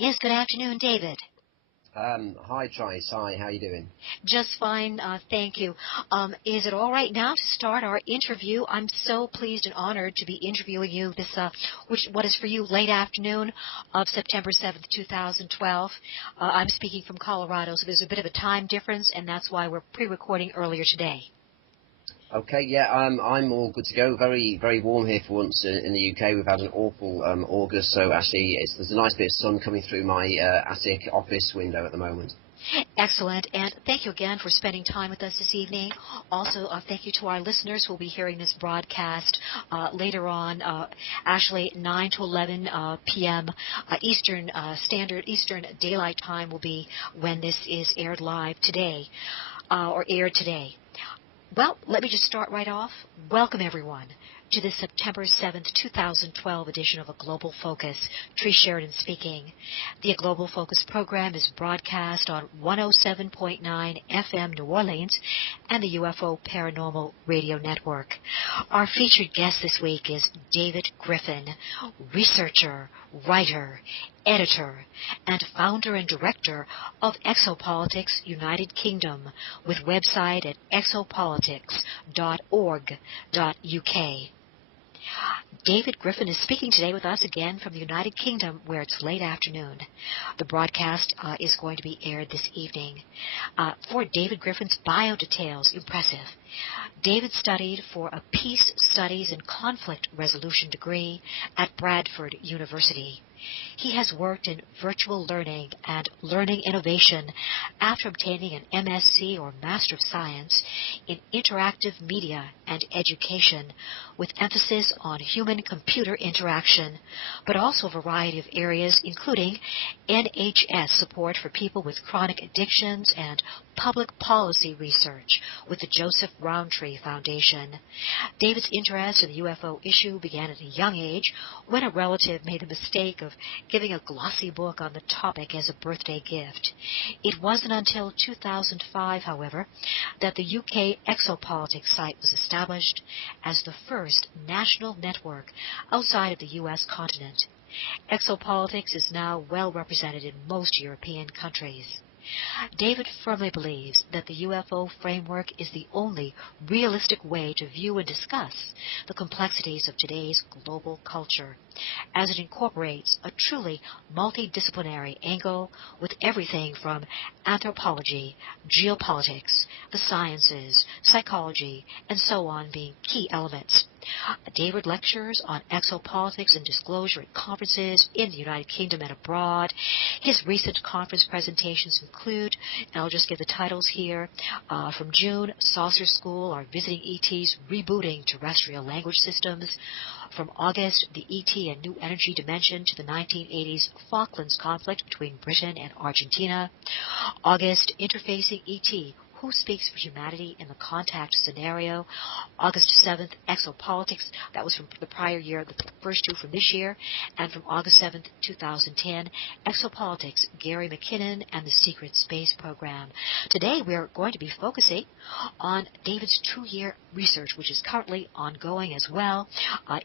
Yes, good afternoon, David. Hi, Trice. Hi, how you doing? Just fine, thank you. Is it all right now to start our interview? I'm so pleased and honored to be interviewing you this, what is for you late afternoon of September 7th, 2012. I'm speaking from Colorado, so there's a bit of a time difference, and that's why we're pre-recording earlier today. Okay, yeah, I'm all good to go. Very, very warm here for once in the UK. We've had an awful August, so actually there's a nice bit of sun coming through my attic office window at the moment. Excellent, and thank you again for spending time with us this evening. Also, thank you to our listeners who will be hearing this broadcast later on, actually 9 to 11 p.m. Eastern Daylight Time will be when this is aired live today, or aired today. Well, let me just start right off. Welcome, everyone, to the September 7th, 2012 edition of A Global Focus. Patrice Sheradin speaking. The A Global Focus program is broadcast on 107.9 FM New Orleans and the UFO Paranormal Radio Network. Our featured guest this week is David Griffin, researcher, writer, editor, and founder and director of Exopolitics United Kingdom, with website at exopolitics.org.uk. David Griffin is speaking today with us again from the United Kingdom, where it's late afternoon. The broadcast is going to be aired this evening. For David Griffin's bio details, impressive. David studied for a Peace Studies and Conflict Resolution degree at Bradford University. He has worked in virtual learning and learning innovation after obtaining an MSc or Master of Science in Interactive Media and Education, with emphasis on human-computer interaction, but also a variety of areas including NHS support for people with chronic addictions and public policy research with the Joseph Rowntree Foundation. David's interest in the UFO issue began at a young age when a relative made the mistake of giving a glossy book on the topic as a birthday gift. It wasn't until 2005, however, that the UK Exopolitics site was established as the first national network outside of the US continent. Exopolitics is now well represented in most European countries. David firmly believes that the UFO framework is the only realistic way to view and discuss the complexities of today's global culture, as it incorporates a truly multidisciplinary angle with everything from anthropology, geopolitics, the sciences, psychology, and so on being key elements. David lectures on exopolitics and disclosure at conferences in the United Kingdom and abroad. His recent conference presentations include, and I'll just give the titles here, from June, Saucer School, Our Visiting ETs Rebooting Terrestrial Language Systems. From August, the ET and New Energy Dimension to the 1980s Falklands conflict between Britain and Argentina. August, Interfacing ET, Who Speaks for Humanity in the Contact Scenario. August 7th, Exopolitics. That was from the prior year, the first two from this year. And from August 7th, 2010, Exopolitics, Gary McKinnon and the Secret Space Program. Today we're going to be focusing on David's 2-year research, which is currently ongoing as well,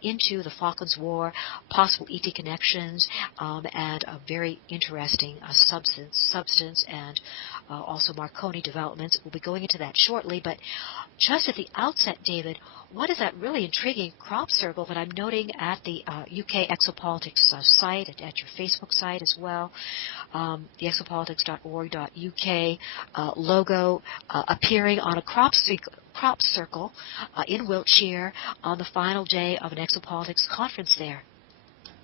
into the Falklands War, possible ET connections, and a very interesting substance and also Marconi developments. We'll be going into that shortly, but just at the outset, David, what is that really intriguing crop circle that I'm noting at the UK Exopolitics site, at your Facebook site as well, the exopolitics.org.uk logo appeering on a crop circle in Wiltshire on the final day of an Exopolitics conference there?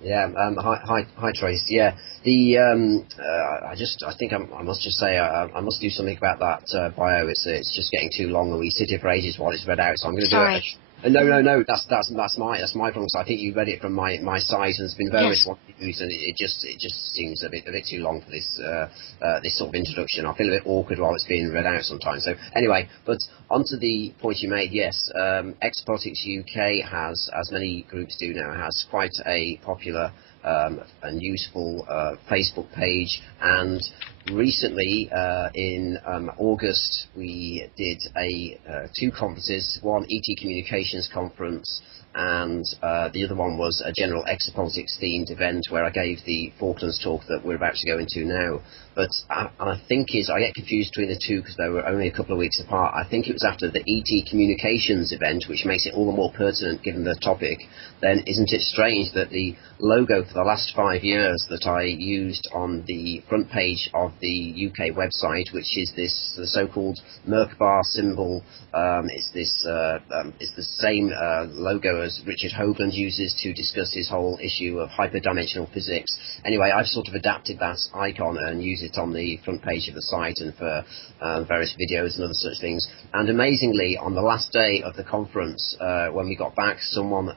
Yeah, hi, Trace. Yeah, I think I must just say I must do something about that bio. It's just getting too long, and we sit here for ages while it's read out. So I'm going to do it. No. That's my problem. So I think you read it from my site, and there's been various ones used, and it just seems a bit too long for this this sort of introduction. I feel a bit awkward while it's being read out sometimes. So anyway, but onto the point you made. Yes, Exopolitics UK has, as many groups do now, has quite a popular and useful Facebook page, and recently in August we did two conferences, one ET Communications Conference and the other one was a general Exopolitics themed event where I gave the Falklands talk that we're about to go into now. But I think I get confused between the two because they were only a couple of weeks apart. I think it was after the ET Communications event, which makes it all the more pertinent given the topic. Then isn't it strange that the logo for the last 5 years that I used on the front page of the UK website, which is this the so-called Merkaba symbol, it's the same logo as Richard Hoagland uses to discuss his whole issue of hyperdimensional physics. Anyway, I've sort of adapted that icon and used it on the front page of the site and for various videos and other such things. And amazingly, on the last day of the conference, when we got back, someone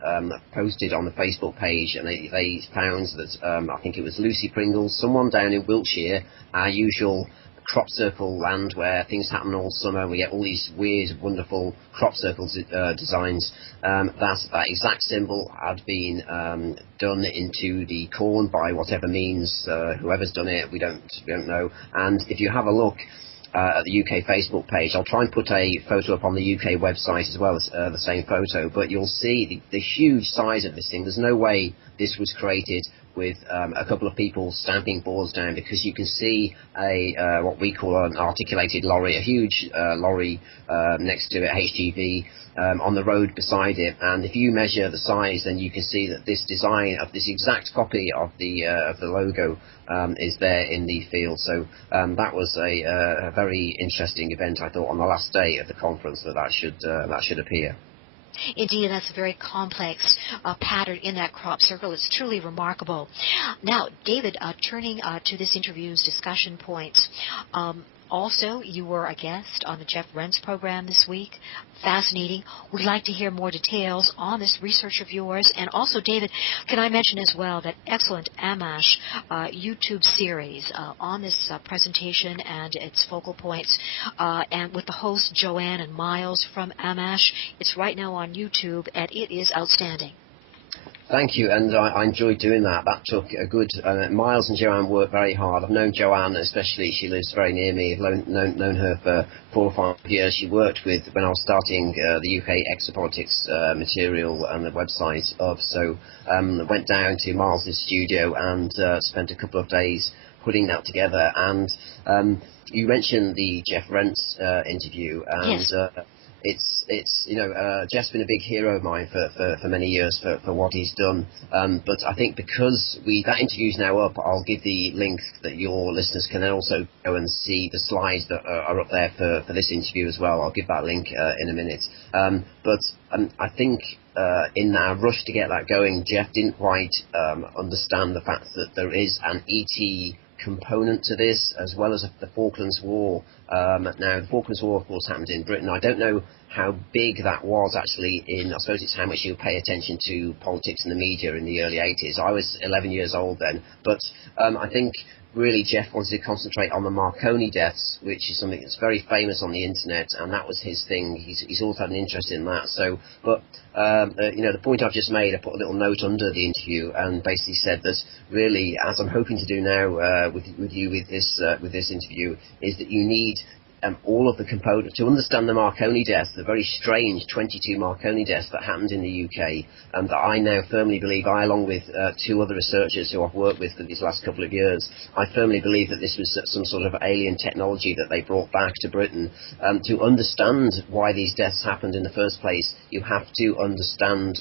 posted on the Facebook page, and they found that I think it was Lucy Pringles, someone down in Wiltshire, our usual crop circle land where things happen all summer. We get all these weird, wonderful crop circle designs. That exact symbol had been done into the corn by whatever means. Whoever's done it, we don't know. And if you have a look at the UK Facebook page, I'll try and put a photo up on the UK website as well as the same photo, but you'll see the huge size of this thing. There's no way this was created with a couple of people stamping boards down, because you can see what we call an articulated lorry, a huge lorry next to it, HGV, on the road beside it. And if you measure the size, then you can see that this design of this exact copy of the logo is there in the field. So that was a very interesting event, I thought, on the last day of the conference, that should appear. Indeed, that's a very complex pattern in that crop circle. It's truly remarkable. Now, David, turning to this interview's discussion points, also, you were a guest on the Jeff Rense program this week. Fascinating. We'd like to hear more details on this research of yours. And also, David, can I mention as well that excellent AMMACH YouTube series on this presentation and its focal points, and with the hosts Joanne and Miles from AMMACH. It's right now on YouTube, and it is outstanding. Thank you, and I enjoyed doing that. That took a good... Miles and Joanne worked very hard. I've known Joanne especially. She lives very near me. I've known her for 4 or 5 years. She worked with, when I was starting the UK Exopolitics material and the website of, so went down to Miles' studio and spent a couple of days putting that together. And you mentioned the Jeff Rense interview, and... Yes. It's Jeff's been a big hero of mine for many years for what he's done. But I think because that interview's now up, I'll give the link that your listeners can then also go and see the slides that are up there for this interview as well. I'll give that link in a minute. But I think in our rush to get that going, Jeff didn't quite understand the fact that there is an ET component to this, as well as the Falklands War. Now, the Falklands War, of course, happened in Britain. I don't know how big that was actually I suppose it's how much you pay attention to politics and the media in the early 80s. I was 11 years old then, but I think really Jeff wanted to concentrate on the Marconi deaths, which is something that's very famous on the internet, and that was his thing. He's always had an interest in that. So, but the point I've just made, I put a little note under the interview and basically said that really, as I'm hoping to do now with you with this interview, is that you need all of the components to understand the Marconi deaths, the very strange 22 Marconi deaths that happened in the UK, and that I now firmly believe, along with 2 other researchers who I've worked with for these last couple of years, I firmly believe that this was some sort of alien technology that they brought back to Britain. To understand why these deaths happened in the first place, you have to understand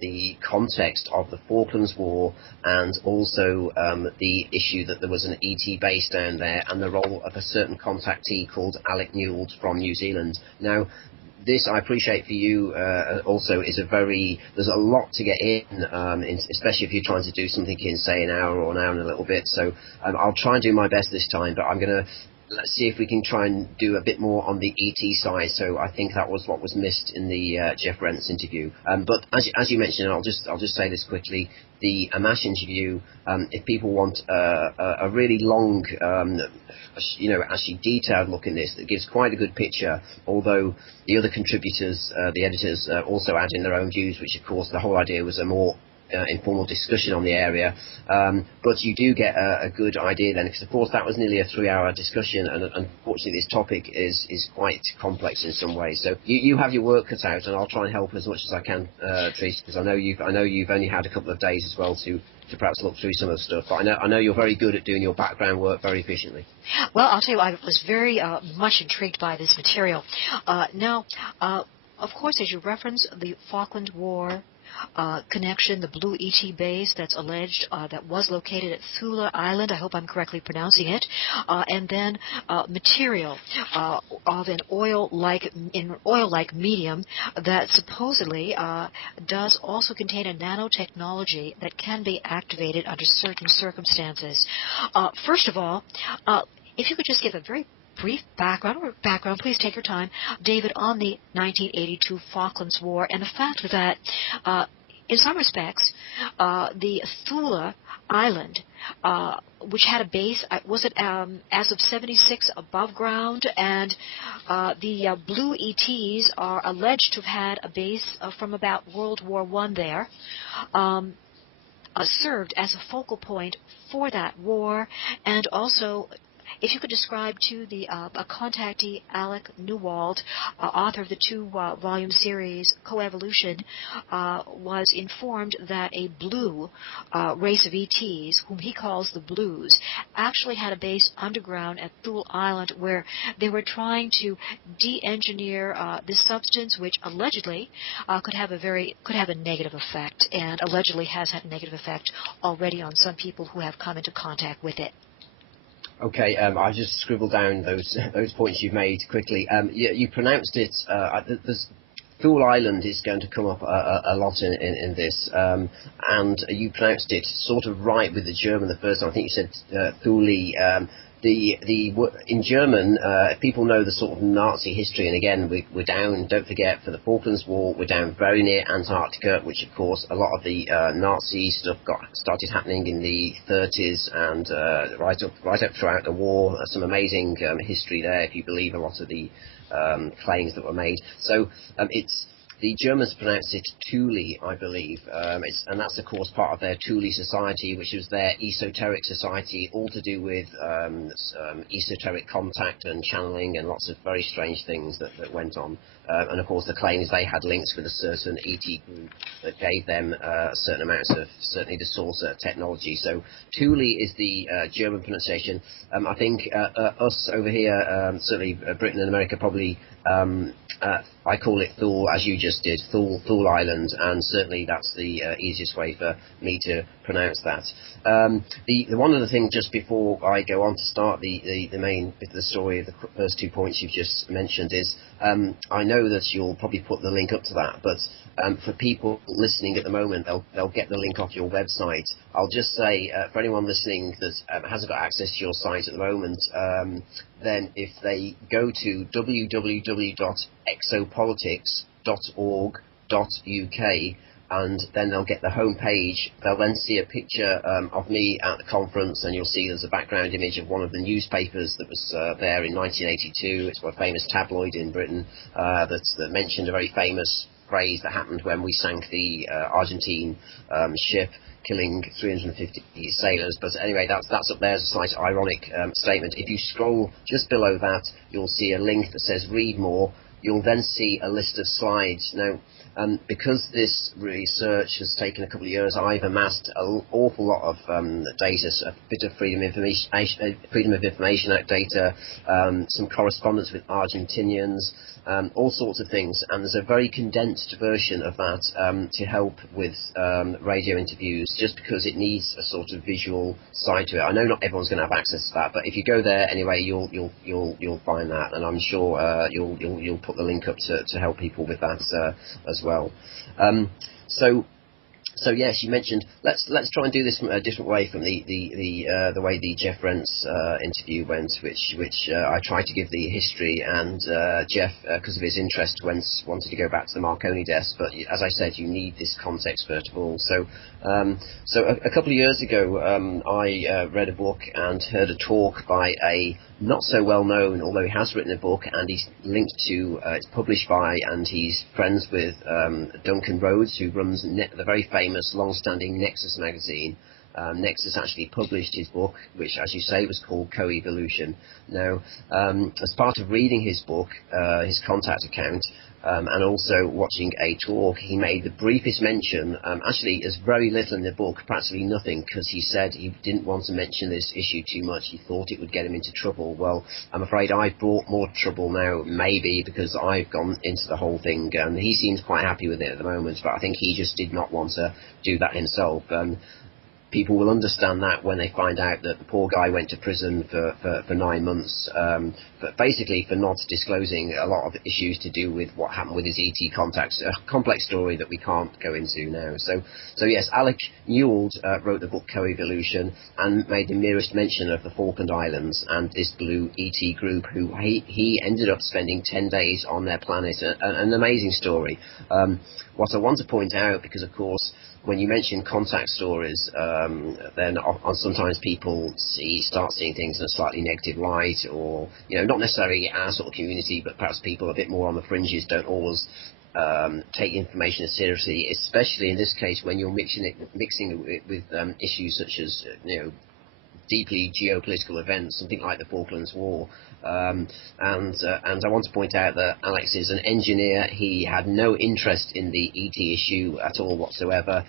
the context of the Falklands War, and also the issue that there was an ET base down there, and the role of a certain contactee called Alec Newell from New Zealand. Now, this, I appreciate for you also, is there's a lot to get in, especially if you're trying to do something in, say, an hour or an hour and a little bit. So I'll try and do my best this time, but I'm going to let's see if we can try and do a bit more on the ET side. So I think that was what was missed in the Jeff Rense interview. But as you mentioned, I'll just say this quickly. The AMMACH interview, if people want a really long, actually detailed look in this, that gives quite a good picture, although the other contributors, the editors, also add in their own views, which of course the whole idea was a more informal discussion on the area, but you do get a good idea then, because of course that was nearly a 3-hour discussion, and unfortunately this topic is quite complex in some ways. So you have your work cut out, and I'll try and help as much as I can, Trish, because I know you've only had a couple of days as well to perhaps look through some of the stuff. But I know you're very good at doing your background work very efficiently. Well, I'll tell you, I was very much intrigued by this material. Now, of course, as you reference the Falkland War connection, the Blue ET base that's alleged that was located at Thule Island, I hope I'm correctly pronouncing it, and then material of an oil-like medium that supposedly does also contain a nanotechnology that can be activated under certain circumstances. First of all, if you could just give a very brief background, please take your time, David, on the 1982 Falklands War and the fact that in some respects, the Thule Island, which had a base, was it as of 76 above ground, and the Blue ETs are alleged to have had a base from about World War I there, served as a focal point for that war, and also if you could describe to the a contactee, Alec Newald, author of the 2-volume series Coevolution, was informed that a blue race of ETs, whom he calls the Blues, actually had a base underground at Thule Island where they were trying to de-engineer this substance, which allegedly could have a negative effect, and allegedly has had a negative effect already on some people who have come into contact with it. Okay, I just scribbled down those points you've made quickly. You pronounced it. Thule Island is going to come up a lot in this, and you pronounced it sort of right with the German the first time. I think you said Thule. In German, people know the sort of Nazi history, and again, we're down, don't forget, for the Falklands War, we're down very near Antarctica, which of course a lot of the Nazi stuff started happening in the 30s and right up throughout the war. Some amazing history there, if you believe a lot of the claims that were made. So the Germans pronounce it Thule, I believe, and that's of course part of their Thule Society, which was their esoteric society, all to do with esoteric contact and channeling and lots of very strange things that went on. And of course the claims they had links with a certain ET group that gave them certain amounts of, certainly the saucer technology. So Thule is the German pronunciation. I think us over here, certainly Britain and America, probably I call it Thule, as you just did, Thule Island, and certainly that's the easiest way for me to pronounce that. The one other thing, just before I go on to start the main bit of the story of the first 2 points you've just mentioned, is I know that you'll probably put the link up to that, but for people listening at the moment, they'll get the link off your website. I'll just say, for anyone listening that hasn't got access to your site at the moment, then if they go to www.exopolitics.org.uk, and then they'll get the home page. They'll then see a picture of me at the conference, and you'll see there's a background image of one of the newspapers that was there in 1982. It's a famous tabloid in Britain that mentioned a very famous phrase that happened when we sank the Argentine ship, killing 350 sailors. But anyway, that's up there as a slight ironic statement. If you scroll just below that, you'll see a link that says read more. You'll then see a list of slides. Now, because this research has taken a couple of years, I've amassed an awful lot of data, a bit of Freedom of Information Act data, some correspondence with Argentinians, all sorts of things, and there's a very condensed version of that to help with radio interviews, just because it needs a sort of visual side to it. I know not everyone's going to have access to that, but if you go there anyway, you'll find that, and I'm sure you'll put the link up to help people with that as well. So yes, you mentioned let's try and do this from a different way from the way the Jeff Rense interview went, which I tried to give the history, and Jeff, because of his interest, wanted to go back to the Marconi desk. But as I said, you need this context first of all. So a couple of years ago, I read a book and heard a talk by a not so well known, although he has written a book and he's linked to, it's published by, and he's friends with Duncan Rhodes, who runs the very famous, long-standing Nexus magazine. Nexus actually published his book, which, as you say, was called Coevolution. Now, as part of reading his book, his contact account, and also watching a talk, he made the briefest mention, actually there's very little in the book, practically nothing, because he said he didn't want to mention this issue too much. He thought it would get him into trouble. Well, I'm afraid I've brought more trouble now, maybe because I've gone into the whole thing, and he seems quite happy with it at the moment, but I think he just did not want to do that himself. People will understand that when they find out that the poor guy went to prison for 9 months, but basically for not disclosing a lot of issues to do with what happened with his ET contacts. A complex story that we can't go into now. So yes, Alec Newald wrote the book Coevolution and made the merest mention of the Falkland Islands and this blue ET group, who he ended up spending 10 days on their planet. An amazing story. What I want to point out, because of course, when you mention contact stories, then sometimes people start seeing things in a slightly negative light, or not necessarily our sort of community, but perhaps people a bit more on the fringes don't always take information as seriously, especially in this case when you're mixing it with issues such as deeply geopolitical events, something like the Falklands War. And I want to point out that Alex is an engineer. He had no interest in the ET issue at all whatsoever.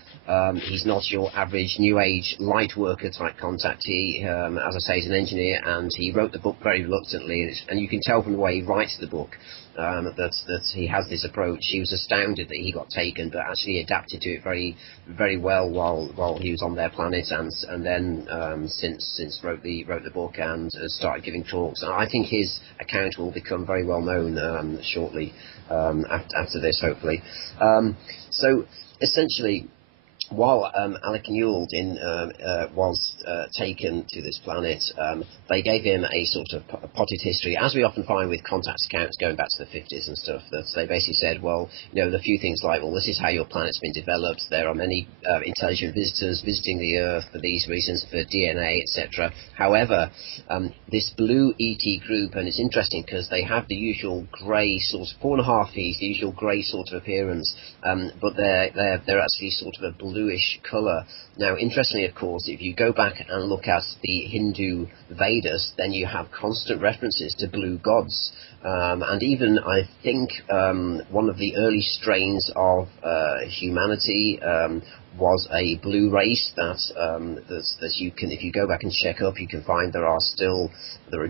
He's not your average New Age light worker type contactee. As I say, he's an engineer, and he wrote the book very reluctantly, and you can tell from the way he writes the book that he has this approach. He was astounded that he got taken, but actually adapted to it very, very well while he was on their planet, and then since wrote the book and started giving talks. And I think his account will become very well known shortly after this, hopefully. So essentially, while Alec Newald was taken to this planet, they gave him a sort of potted history, as we often find with contact accounts going back to the 50s and stuff. That they basically said, well, the few things like, well, this is how your planet's been developed. There are many intelligent visitors visiting the Earth for these reasons, for DNA, etc. However, this blue ET group, and it's interesting because they have the usual grey sort of 4.5 feet, the usual grey sort of appearance, but they're actually sort of a bluish colour. Now, interestingly, of course, if you go back and look at the Hindu Vedas, then you have constant references to blue gods. And even, I think, one of the early strains of humanity was a blue race that you can, if you go back and check up, you can find there are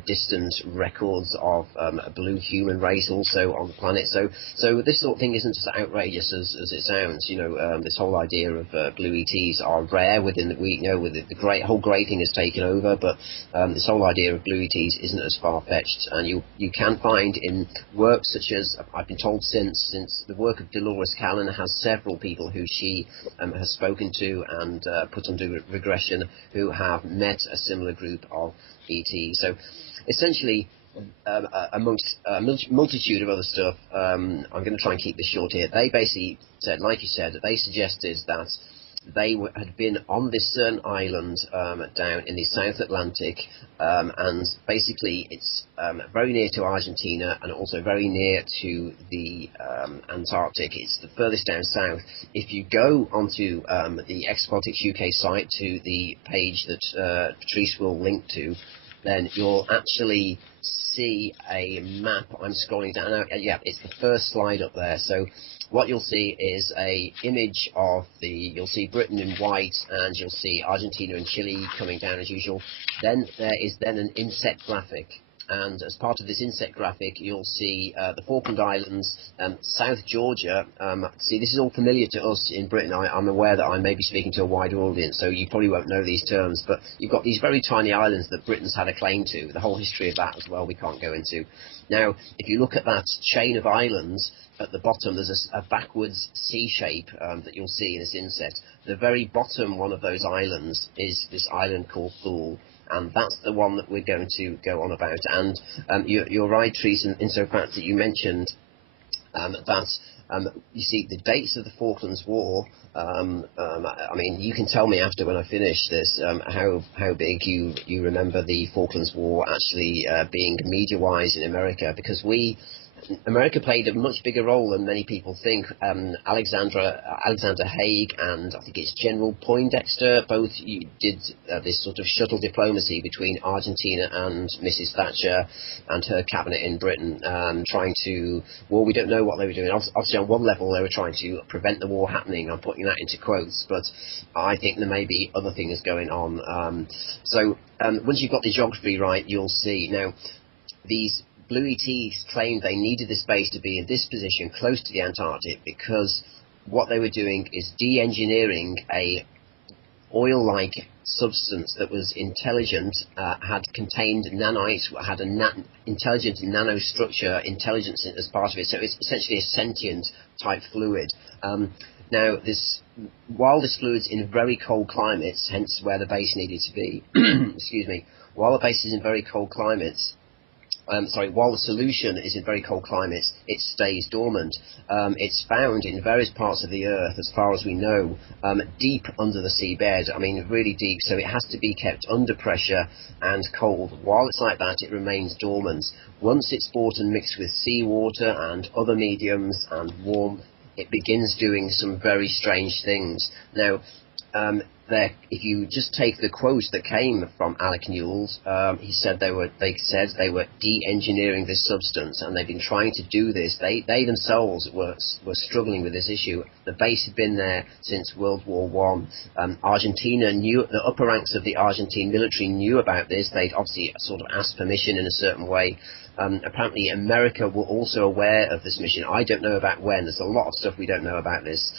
distant records of a blue human race also on the planet. So this sort of thing isn't as outrageous as it sounds. This whole idea of blue ETs are rare within the week. With the whole grey thing has taken over, but this whole idea of blue ETs isn't as far-fetched, and you can find in works such as, I've been told since the work of Dolores Callan has several people who she has spoken to and put under regression who have met a similar group of ETs. So essentially, amongst a multitude of other stuff, I'm going to try and keep this short here. They basically said, like you said, they suggested that they had been on this certain island down in the South Atlantic, and basically it's very near to Argentina and also very near to the Antarctic. It's the furthest down south. If you go onto the Exopolitics UK site, to the page that Patrice will link to, then you'll actually see a map. I'm scrolling down now. Yeah, it's the first slide up there. So what you'll see is a image of you'll see Britain in white, and you'll see Argentina and Chile coming down as usual. Then there is an inset graphic. And as part of this inset graphic, you'll see the Falkland Islands, South Georgia. See, this is all familiar to us in Britain. I'm aware that I may be speaking to a wider audience, so you probably won't know these terms, but you've got these very tiny islands that Britain's had a claim to. The whole history of that as well we can't go into. Now, if you look at that chain of islands, at the bottom there's a backwards C shape that you'll see in this inset. The very bottom one of those islands is this island called Thule. And that's the one that we're going to go on about. And you're right, Patrice, in so fact that you mentioned that You see, the dates of the Falklands War, I mean, you can tell me after when I finish this how big you remember the Falklands War actually being media-wise in America, because America played a much bigger role than many people think. Alexander Haig and I think it's General Poindexter both did this sort of shuttle diplomacy between Argentina and Mrs. Thatcher and her cabinet in Britain, trying to, well, we don't know what they were doing. Obviously, on one level, they were trying to prevent the war happening. I'm putting that into quotes, but I think there may be other things going on. So once you've got the geography right, you'll see. Now, these Blue ETs claimed they needed this base to be in this position close to the Antarctic because what they were doing is de-engineering a oil-like substance that was intelligent, had contained nanites, had an intelligent nanostructure intelligence as part of it, so it's essentially a sentient type fluid. Now, while this fluid's in very cold climates, hence where the base needed to be, excuse me, while the base is in very cold climates, while the solution is in very cold climates, it stays dormant. It's found in various parts of the Earth, as far as we know, deep under the seabed. I mean, really deep, so it has to be kept under pressure and cold. While it's like that, it remains dormant. Once it's brought and mixed with seawater and other mediums and warmth, it begins doing some very strange things. Now, if you just take the quote that came from Alec Newell's, he said they were de-engineering this substance, and they've been trying to do this. They themselves were struggling with this issue. The base had been there since World War One. Argentina knew, the upper ranks of the Argentine military knew about this. They'd obviously sort of asked permission in a certain way. Apparently America were also aware of this mission. I don't know about when. There's a lot of stuff we don't know about this.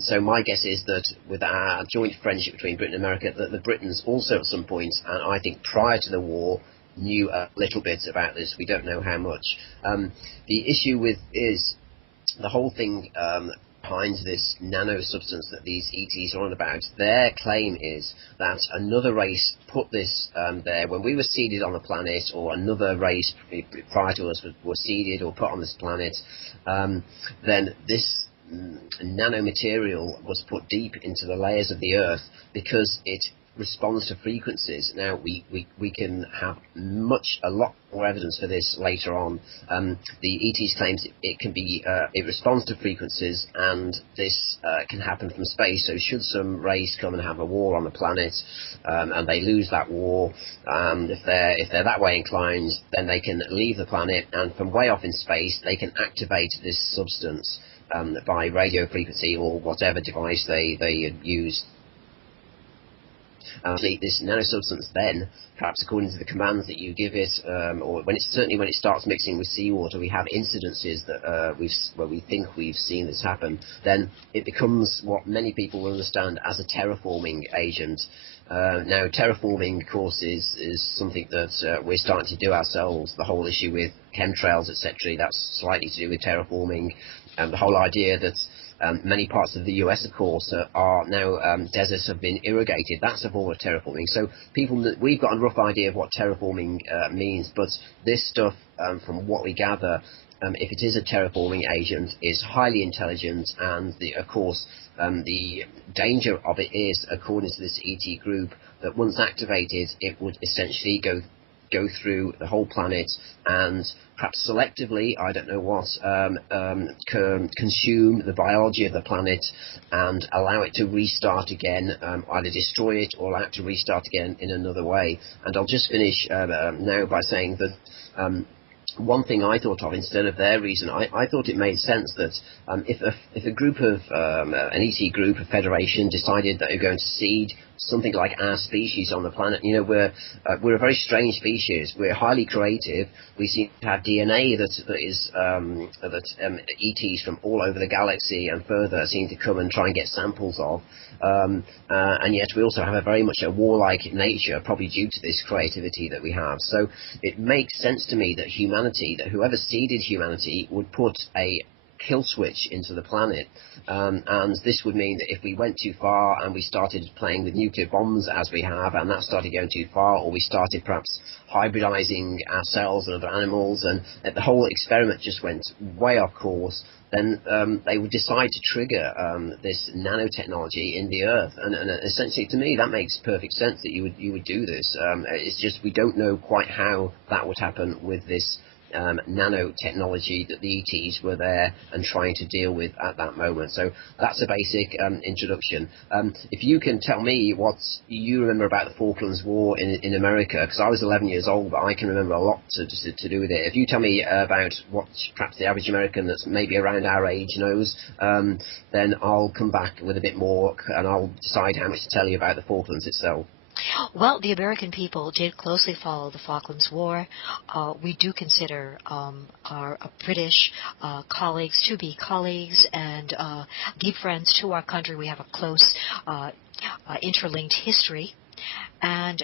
So my guess is that with our joint friendship between Britain and America, that the Britons also at some point, and I think prior to the war, knew a little bit about this. We don't know how much. The issue is the whole thing behind this nano substance that these ETs are on about. Their claim is that another race put this there when we were seeded on the planet, or another race prior to us was seeded or put on this planet. Then this nanomaterial was put deep into the layers of the Earth because it responds to frequencies. Now we can have a lot more evidence for this later on. The ETs claims it responds to frequencies, and this can happen from space. So should some race come and have a war on the planet, and they lose that war, if they're that way inclined, then they can leave the planet, and from way off in space they can activate this substance by radio frequency or whatever device they use. This nanosubstance then, perhaps according to the commands that you give it, or when it starts mixing with seawater, we have incidences that where we think we've seen this happen, then it becomes what many people will understand as a terraforming agent. Now, terraforming, of course, is something that we're starting to do ourselves. The whole issue with chemtrails, etc., that's slightly to do with terraforming, and the whole idea that many parts of the US, of course, are now deserts have been irrigated. That's a form of terraforming. So we've got a rough idea of what terraforming means, but this stuff, from what we gather, if it is a terraforming agent, is highly intelligent, and of course the danger of it is, according to this ET group, that once activated, it would essentially go through the whole planet and perhaps selectively, I don't know what, consume the biology of the planet and allow it to restart again, either destroy it or allow it to restart again in another way. And I'll just finish now by saying that one thing I thought of instead of their reason, I thought it made sense that if a group of an ET group, a federation, decided that they're going to seed something like our species on the planet, we're a very strange species. We're highly creative. We seem to have DNA that ETs from all over the galaxy and further seem to come and try and get samples of. And yet we also have a very much a warlike nature, probably due to this creativity that we have. So it makes sense to me that whoever seeded humanity would put a kill switch into the planet, and this would mean that if we went too far and we started playing with nuclear bombs as we have, and that started going too far, or we started perhaps hybridizing ourselves and other animals, and the whole experiment just went way off course, then they would decide to trigger this nanotechnology in the Earth, and essentially, to me, that makes perfect sense that you would do this. It's just we don't know quite how that would happen with this nanotechnology that the ETs were there and trying to deal with at that moment. So that's a basic introduction. If you can tell me what you remember about the Falklands War in America, because I was 11 years old, but I can remember a lot to do with it. If you tell me about what perhaps the average American that's maybe around our age knows, then I'll come back with a bit more and I'll decide how much to tell you about the Falklands itself. Well, the American people did closely follow the Falklands War. We do consider our British colleagues to be colleagues and deep friends to our country. We have a close interlinked history. And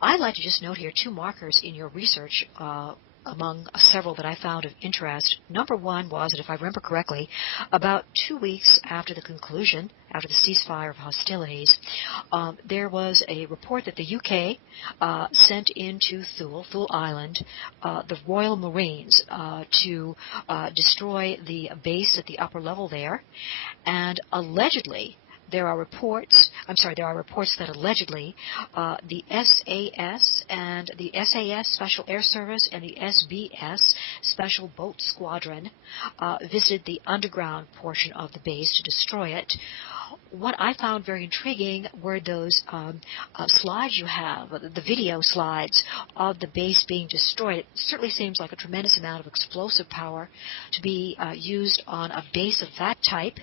I'd like to just note here 2 markers in your research among several that I found of interest. Number one was that, if I remember correctly, about 2 weeks after the conclusion, after the ceasefire of hostilities, there was a report that the UK sent into Thule Island, the Royal Marines to destroy the base at the upper level there, and allegedly there are reports that allegedly the SAS and the SAS Special Air Service and the SBS Special Boat Squadron visited the underground portion of the base to destroy it. What I found very intriguing were those slides you have, the video slides of the base being destroyed. It certainly seems like a tremendous amount of explosive power to be used on a base of that type.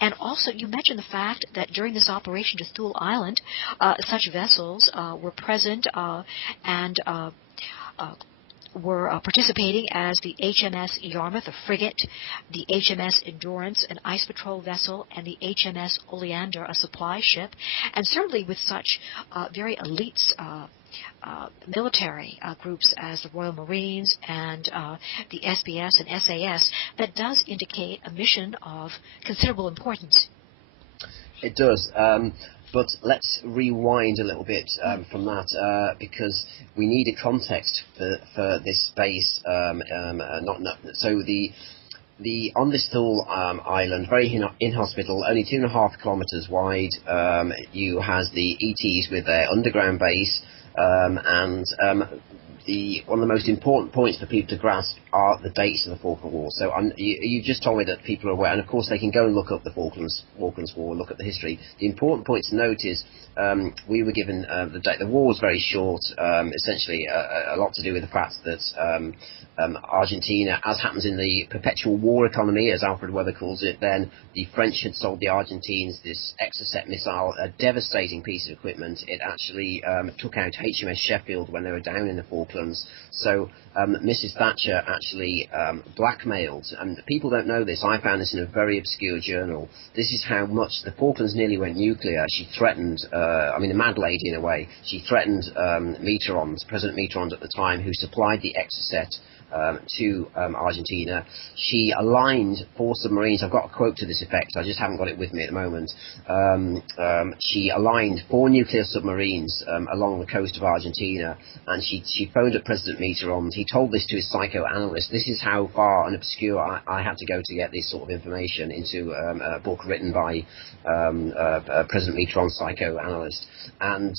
And also, you mentioned the fact that during this operation to Thule Island, such vessels were present and were participating as the HMS Yarmouth, a frigate, the HMS Endurance, an ice patrol vessel, and the HMS Oleander, a supply ship. And certainly with such very elite military groups as the Royal Marines and the SBS and SAS, that does indicate a mission of considerable importance. It does. But let's rewind a little bit from that, because we need a context for this space. So the on this Thule island, very inhospitable, only 2.5 kilometres wide. You has the ETs with their underground base, and one of the most important points for people to grasp are the dates of the Falklands War. So you just told me that people are aware, and of course they can go and look up the Falklands War, look at the history. The important point to note is we were given the date. The war was very short, essentially a lot to do with the fact that Argentina, as happens in the perpetual war economy, as Alfred Weather calls it, then the French had sold the Argentines this Exocet missile, a devastating piece of equipment. It actually took out HMS Sheffield when they were down in the Falklands. So Mrs. Thatcher actually blackmailed, and people don't know this, I found this in a very obscure journal. This is how much the Falklands nearly went nuclear. She threatened, a mad lady in a way, she threatened President Mitterrand at the time, who supplied the Exocet to Argentina. She aligned 4 submarines. I've got a quote to this effect, I just haven't got it with me at the moment. She aligned 4 nuclear submarines along the coast of Argentina, and she phoned up President Mitterrand. He told this to his psychoanalyst. This is how far and obscure I had to go to get this sort of information into a book written by President Mitterrand's psychoanalyst. And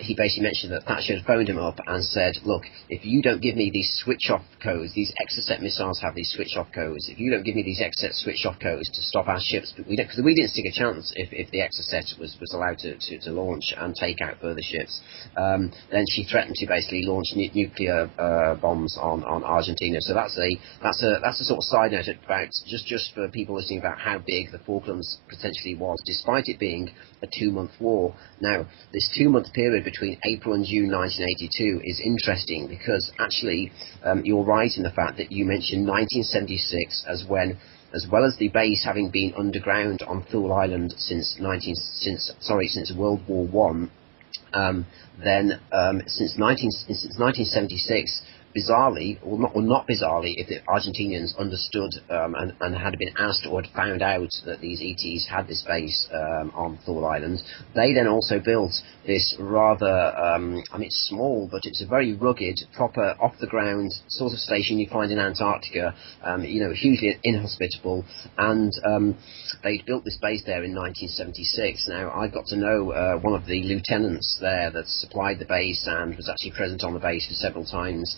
he basically mentioned that Thatcher had phoned him up and said, look, if you don't give me these switch-off codes, these Exocet missiles have these switch-off codes, if you don't give me these Exocet switch-off codes to stop our ships, because we didn't stick a chance if the Exocet was allowed to launch and take out further ships, then she threatened to basically launch nuclear bombs on Argentina. So that's a sort of side note about, just for people listening, about how big the Falklands potentially was, despite it being a 2-month war. Now, this 2-month period between April and June 1982 is interesting, because actually you're right in the fact that you mentioned 1976 as well as the base having been underground on Thule Island since World War One. Then since 1976, bizarrely, or not bizarrely, if the Argentinians understood and had been asked or had found out that these ETs had this base on Thule Island, they then also built this rather, I mean, it's small, but it's a very rugged, proper, off-the-ground sort of station you find in Antarctica, hugely inhospitable, and they'd built this base there in 1976. Now, I got to know one of the lieutenants there that supplied the base and was actually present on the base for several times.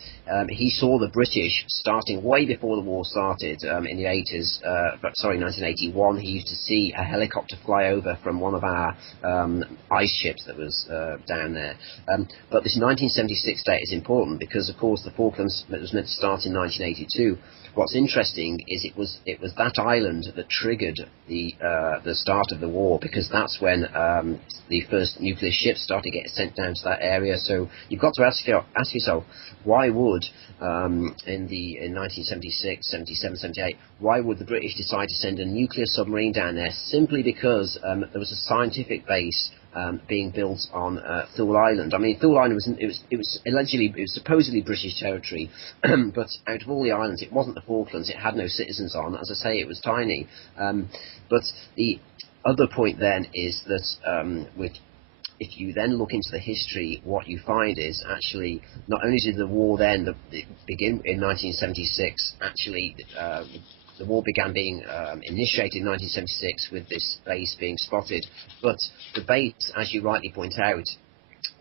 He saw the British starting way before the war started in the 80s, 1981. He used to see a helicopter fly over from one of our ice ships that was down there. But this 1976 date is important because, of course, the Falklands was meant to start in 1982. What's interesting is it was that island that triggered the start of the war, because that's when the first nuclear ships started getting sent down to that area. So you've got to ask yourself, why would in 1976, 77, 78, why would the British decide to send a nuclear submarine down there? Simply because there was a scientific base being built on Thule Island. I mean, Thule Island was supposedly British territory, but out of all the islands, it wasn't the Falklands. It had no citizens on. As I say, it was tiny. But the other point then is that if you then look into the history, what you find is actually not only did the war then begin in 1976, actually the war began being initiated in 1976 with this base being spotted, but the base, as you rightly point out,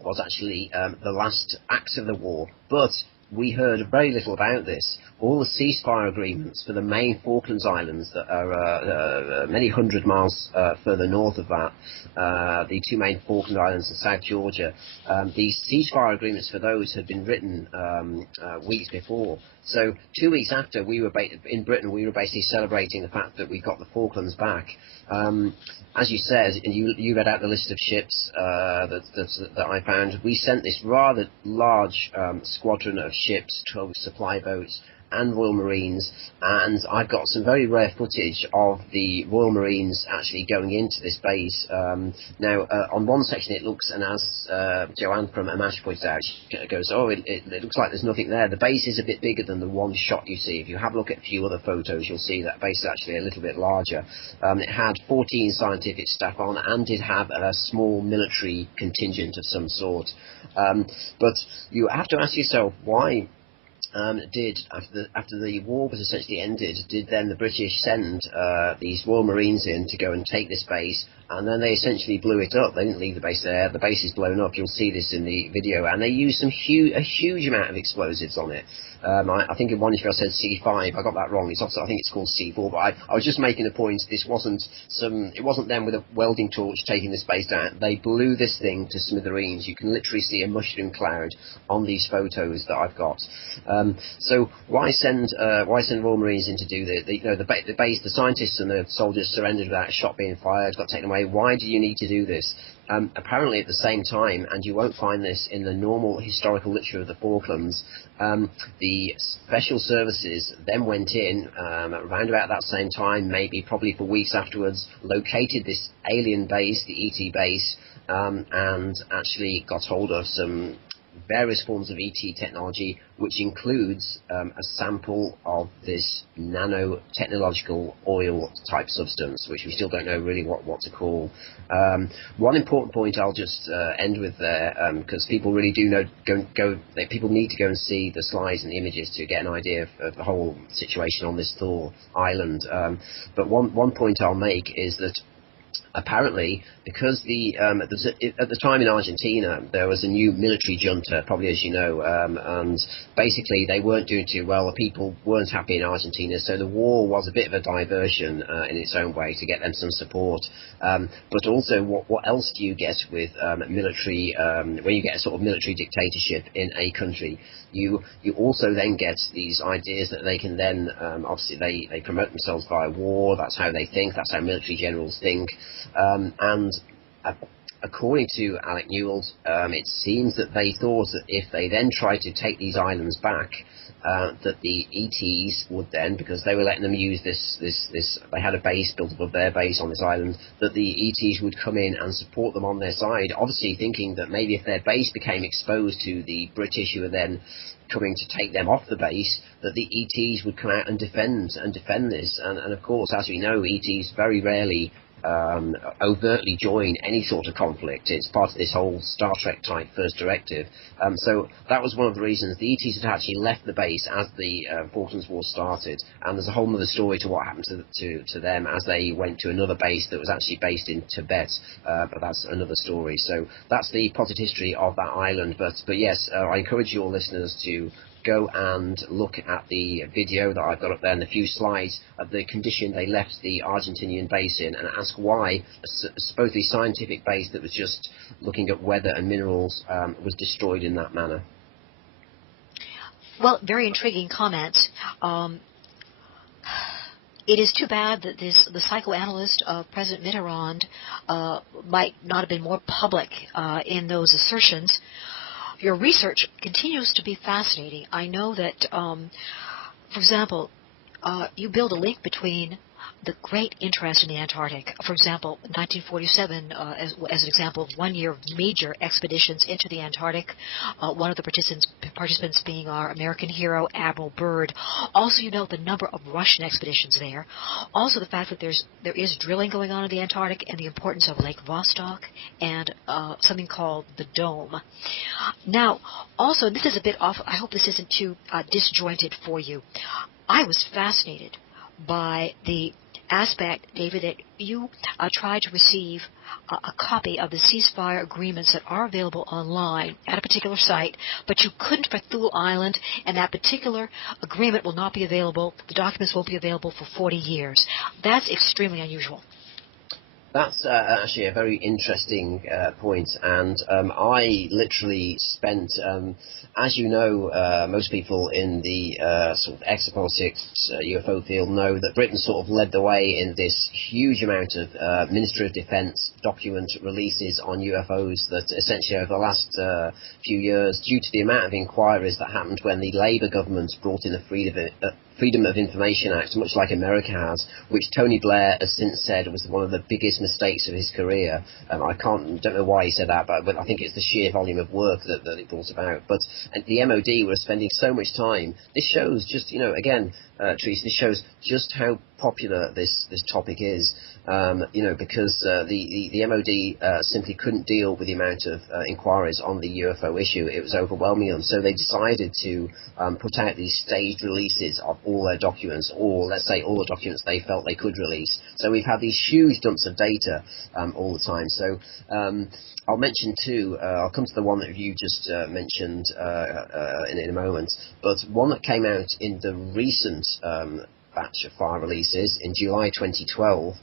was actually the last act of the war. But we heard very little about this. All the ceasefire agreements for the main Falklands Islands that are many hundred miles further north of that, the two main Falkland Islands and South Georgia, these ceasefire agreements for those had been written weeks before. So 2 weeks after, in Britain, we were basically celebrating the fact that we got the Falklands back. As you said, and you read out the list of ships that I found, we sent this rather large squadron of ships, 12 supply boats, and Royal Marines, and I've got some very rare footage of the Royal Marines actually going into this base. Now, on one section it looks, and as Joanne from AMMACH pointed out, she goes, it looks like there's nothing there. The base is a bit bigger than the one shot you see. If you have a look at a few other photos, you'll see that base is actually a little bit larger. It had 14 scientific staff on, and did have a small military contingent of some sort. But you have to ask yourself, why after the war was essentially ended, did then the British send these Royal Marines in to go and take this base, and then they essentially blew it up? They didn't leave the base there. The base is blown up. You'll see this in the video, and they used a huge amount of explosives on it. I think in one issue I said C5. I got that wrong. I think it's called C4. But I was just making a point. It wasn't them with a welding torch taking this base down. They blew this thing to smithereens. You can literally see a mushroom cloud on these photos that I've got. So why send Royal Marines in to do the base? The scientists and the soldiers surrendered without a shot being fired, got taken away. Why do you need to do this? Apparently at the same time, and you won't find this in the normal historical literature of the Falklands, the special services then went in around about that same time, probably for weeks afterwards, located this alien base, the ET base, and actually got hold of some various forms of ET technology, which includes a sample of this nanotechnological oil type substance, which we still don't know really what to call. One important point I'll just end with there, because people really do people need to go and see the slides and the images to get an idea of the whole situation on this Thule Island. But one point I'll make is that apparently, because at the time in Argentina there was a new military junta, probably as you know, and basically they weren't doing too well. The people weren't happy in Argentina, so the war was a bit of a diversion in its own way to get them some support. But also, what else do you get with military when you get a sort of military dictatorship in a country? You also then get these ideas that they can then obviously they promote themselves via war. That's how they think. That's how military generals think. And according to Alec Newell, it seems that they thought that if they then tried to take these islands back, that the ETs would then, because they were letting them use this, they had a base built above their base on this island, that the ETs would come in and support them on their side, obviously thinking that maybe if their base became exposed to the British who were then coming to take them off the base, that the ETs would come out and defend this. And of course, as we know, ETs very rarely overtly join any sort of conflict. It's part of this whole Star Trek type first directive. So that was one of the reasons the ETs had actually left the base as the Falklands War started, and there's a whole other story to what happened to them as they went to another base that was actually based in Tibet, but that's another story. So that's the potted history of that island. But yes, I encourage your listeners to go and look at the video that I've got up there and a few slides of the condition they left the Argentinian base in, and ask why a supposedly scientific base that was just looking at weather and minerals was destroyed in that manner. Well, very intriguing comment. It is too bad that the psychoanalyst of President Mitterrand might not have been more public in those assertions. Your research continues to be fascinating. I know that, for example, you build a link between the great interest in the Antarctic. For example, 1947, as an example of 1 year of major expeditions into the Antarctic, one of the participants being our American hero, Admiral Byrd. Also, you know the number of Russian expeditions there. Also, the fact that there is drilling going on in the Antarctic, and the importance of Lake Vostok and something called the Dome. Now, also, this is a bit off. I hope this isn't too disjointed for you. I was fascinated by the aspect, David, that you tried to receive a copy of the ceasefire agreements that are available online at a particular site, but you couldn't for Thule Island, and that particular agreement will not be available, the documents won't be available for 40 years. That's extremely unusual. That's actually a very interesting point, and I literally spent, as you know, most people in the sort of exopolitics UFO field know that Britain sort of led the way in this huge amount of Ministry of Defence document releases on UFOs that essentially over the last few years, due to the amount of inquiries that happened when the Labour government brought in the Freedom of Information Act, much like America has, which Tony Blair has since said was one of the biggest mistakes of his career. I don't know why he said that, but I think it's the sheer volume of work that it brought about. But the MOD were spending so much time. This shows just, again, Teresa, this shows just how popular this topic is. Because the MOD simply couldn't deal with the amount of inquiries on the UFO issue. It was overwhelming them, so they decided to put out these staged releases of all their documents, or let's say all the documents they felt they could release. So we've had these huge dumps of data all the time. So I'll mention too, I'll come to the one that you just mentioned in a moment, but one that came out in the recent batch of file releases in July 2012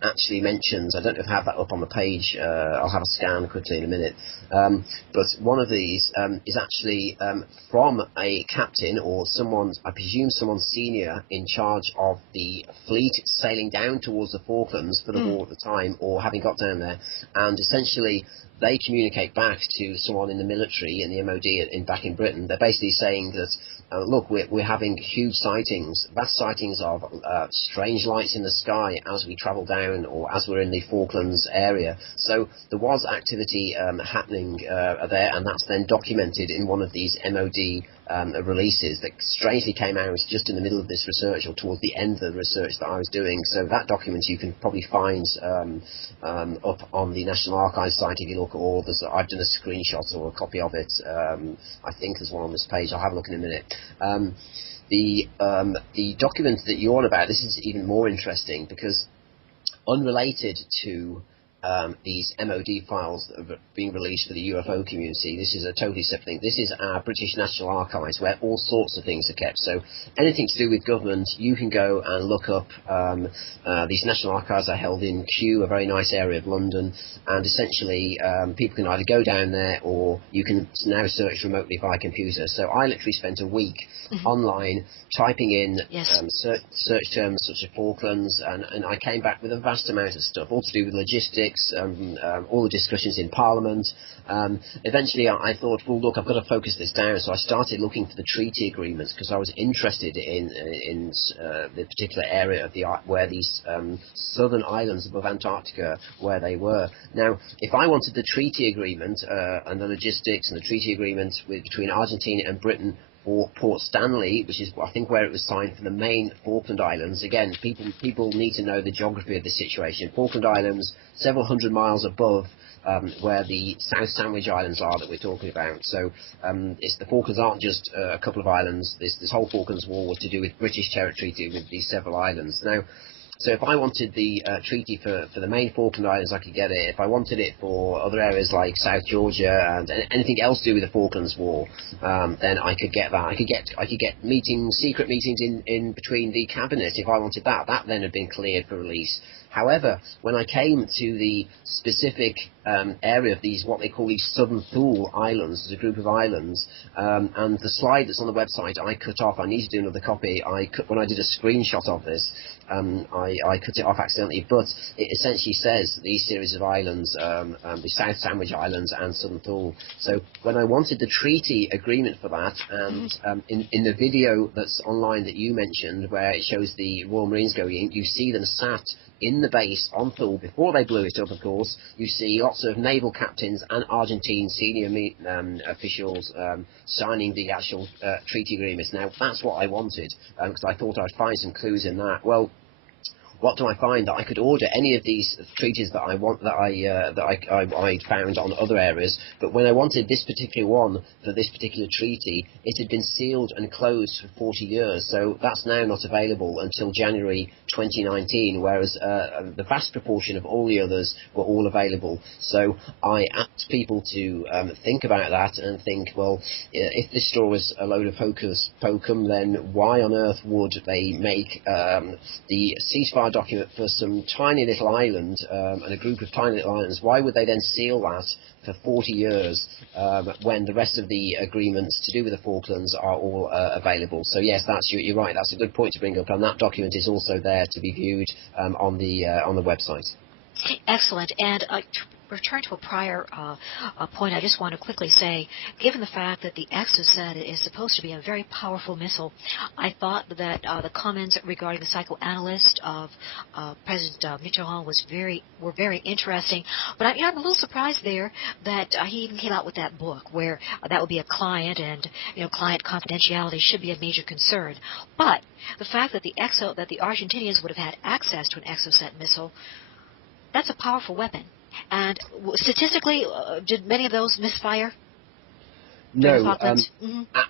actually mentions, I don't know if I have that up on the page, I'll have a scan quickly in a minute, but one of these is actually from a captain or someone, I presume someone senior in charge of the fleet sailing down towards the Falklands for the war at the time, or having got down there, and essentially they communicate back to someone in the military, in the MOD back in Britain. They're basically saying that, look, we're having huge sightings, vast sightings of strange lights in the sky as we travel down or as we're in the Falklands area. So there was activity happening there, and that's then documented in one of these MOD releases that strangely came out just in the middle of this research, or towards the end of the research that I was doing. So that document you can probably find up on the National Archives site if you look, or I've done a screenshot or a copy of it. I think there's one on this page. I'll have a look in a minute. The document that you're on about, this is even more interesting because unrelated to these MOD files that are being released for the UFO community, this is a totally separate thing. This is our British National Archives, where all sorts of things are kept. So anything to do with government, you can go and look up. These National Archives are held in Kew, a very nice area of London, and essentially people can either go down there or you can now search remotely via computer. So I literally spent a week online typing in search terms such as Falklands, and I came back with a vast amount of stuff, all to do with logistics, politics, all the discussions in Parliament. Eventually, I thought, well, look, I've got to focus this down. So I started looking for the treaty agreements because I was interested in the particular area of where these southern islands above Antarctica, where they were. Now, if I wanted the treaty agreement and the logistics and the treaty agreement between Argentina and Britain for Port Stanley, which is I think where it was signed for the main Falkland Islands. Again, people need to know the geography of the situation. Falkland Islands, several hundred miles above where the South Sandwich Islands are that we're talking about. So the Falklands aren't just a couple of islands. This whole Falklands War was to do with British territory with these several islands. Now, so if I wanted the treaty for the main Falkland Islands, I could get it. If I wanted it for other areas like South Georgia and anything else to do with the Falklands War, then I could get that. I could get meetings, secret meetings in between the cabinet if I wanted that. That then had been cleared for release. However, when I came to the specific area of these, what they call these Southern Thule Islands, as a group of islands, and the slide that's on the website I cut off. I need to do another copy. When I did a screenshot of this, I cut it off accidentally, but it essentially says these series of islands, the South Sandwich Islands and Southern Thule. So when I wanted the treaty agreement for that, and in the video that's online that you mentioned, where it shows the Royal Marines going in, you see them sat in the base on Thule before they blew it up, of course. You see lots of naval captains and Argentine senior officials signing the actual treaty agreements. Now, that's what I wanted, because I thought I'd find some clues in that. Well, what do I find? That I could order any of these treaties that I want, that I found on other areas, but when I wanted this particular one for this particular treaty, it had been sealed and closed for 40 years, so that's now not available until January 2019, whereas the vast proportion of all the others were all available. So I asked people to think about that and think, well, if this straw was a load of hocus pocum, then why on earth would they make the ceasefire document for some tiny little island and a group of tiny little islands? Why would they then seal that for 40 years when the rest of the agreements to do with the Falklands are all available? So yes, you're right. That's a good point to bring up, and that document is also there to be viewed on the website. Excellent. And return to a prior point, I just want to quickly say, given the fact that the Exocet is supposed to be a very powerful missile, I thought that the comments regarding the psychoanalyst of President Mitterrand were very interesting. But I'm a little surprised there that he even came out with that book where that would be a client, and client confidentiality should be a major concern. But the fact that the Argentinians would have had access to an Exocet missile, that's a powerful weapon. And statistically, did many of those misfire? No,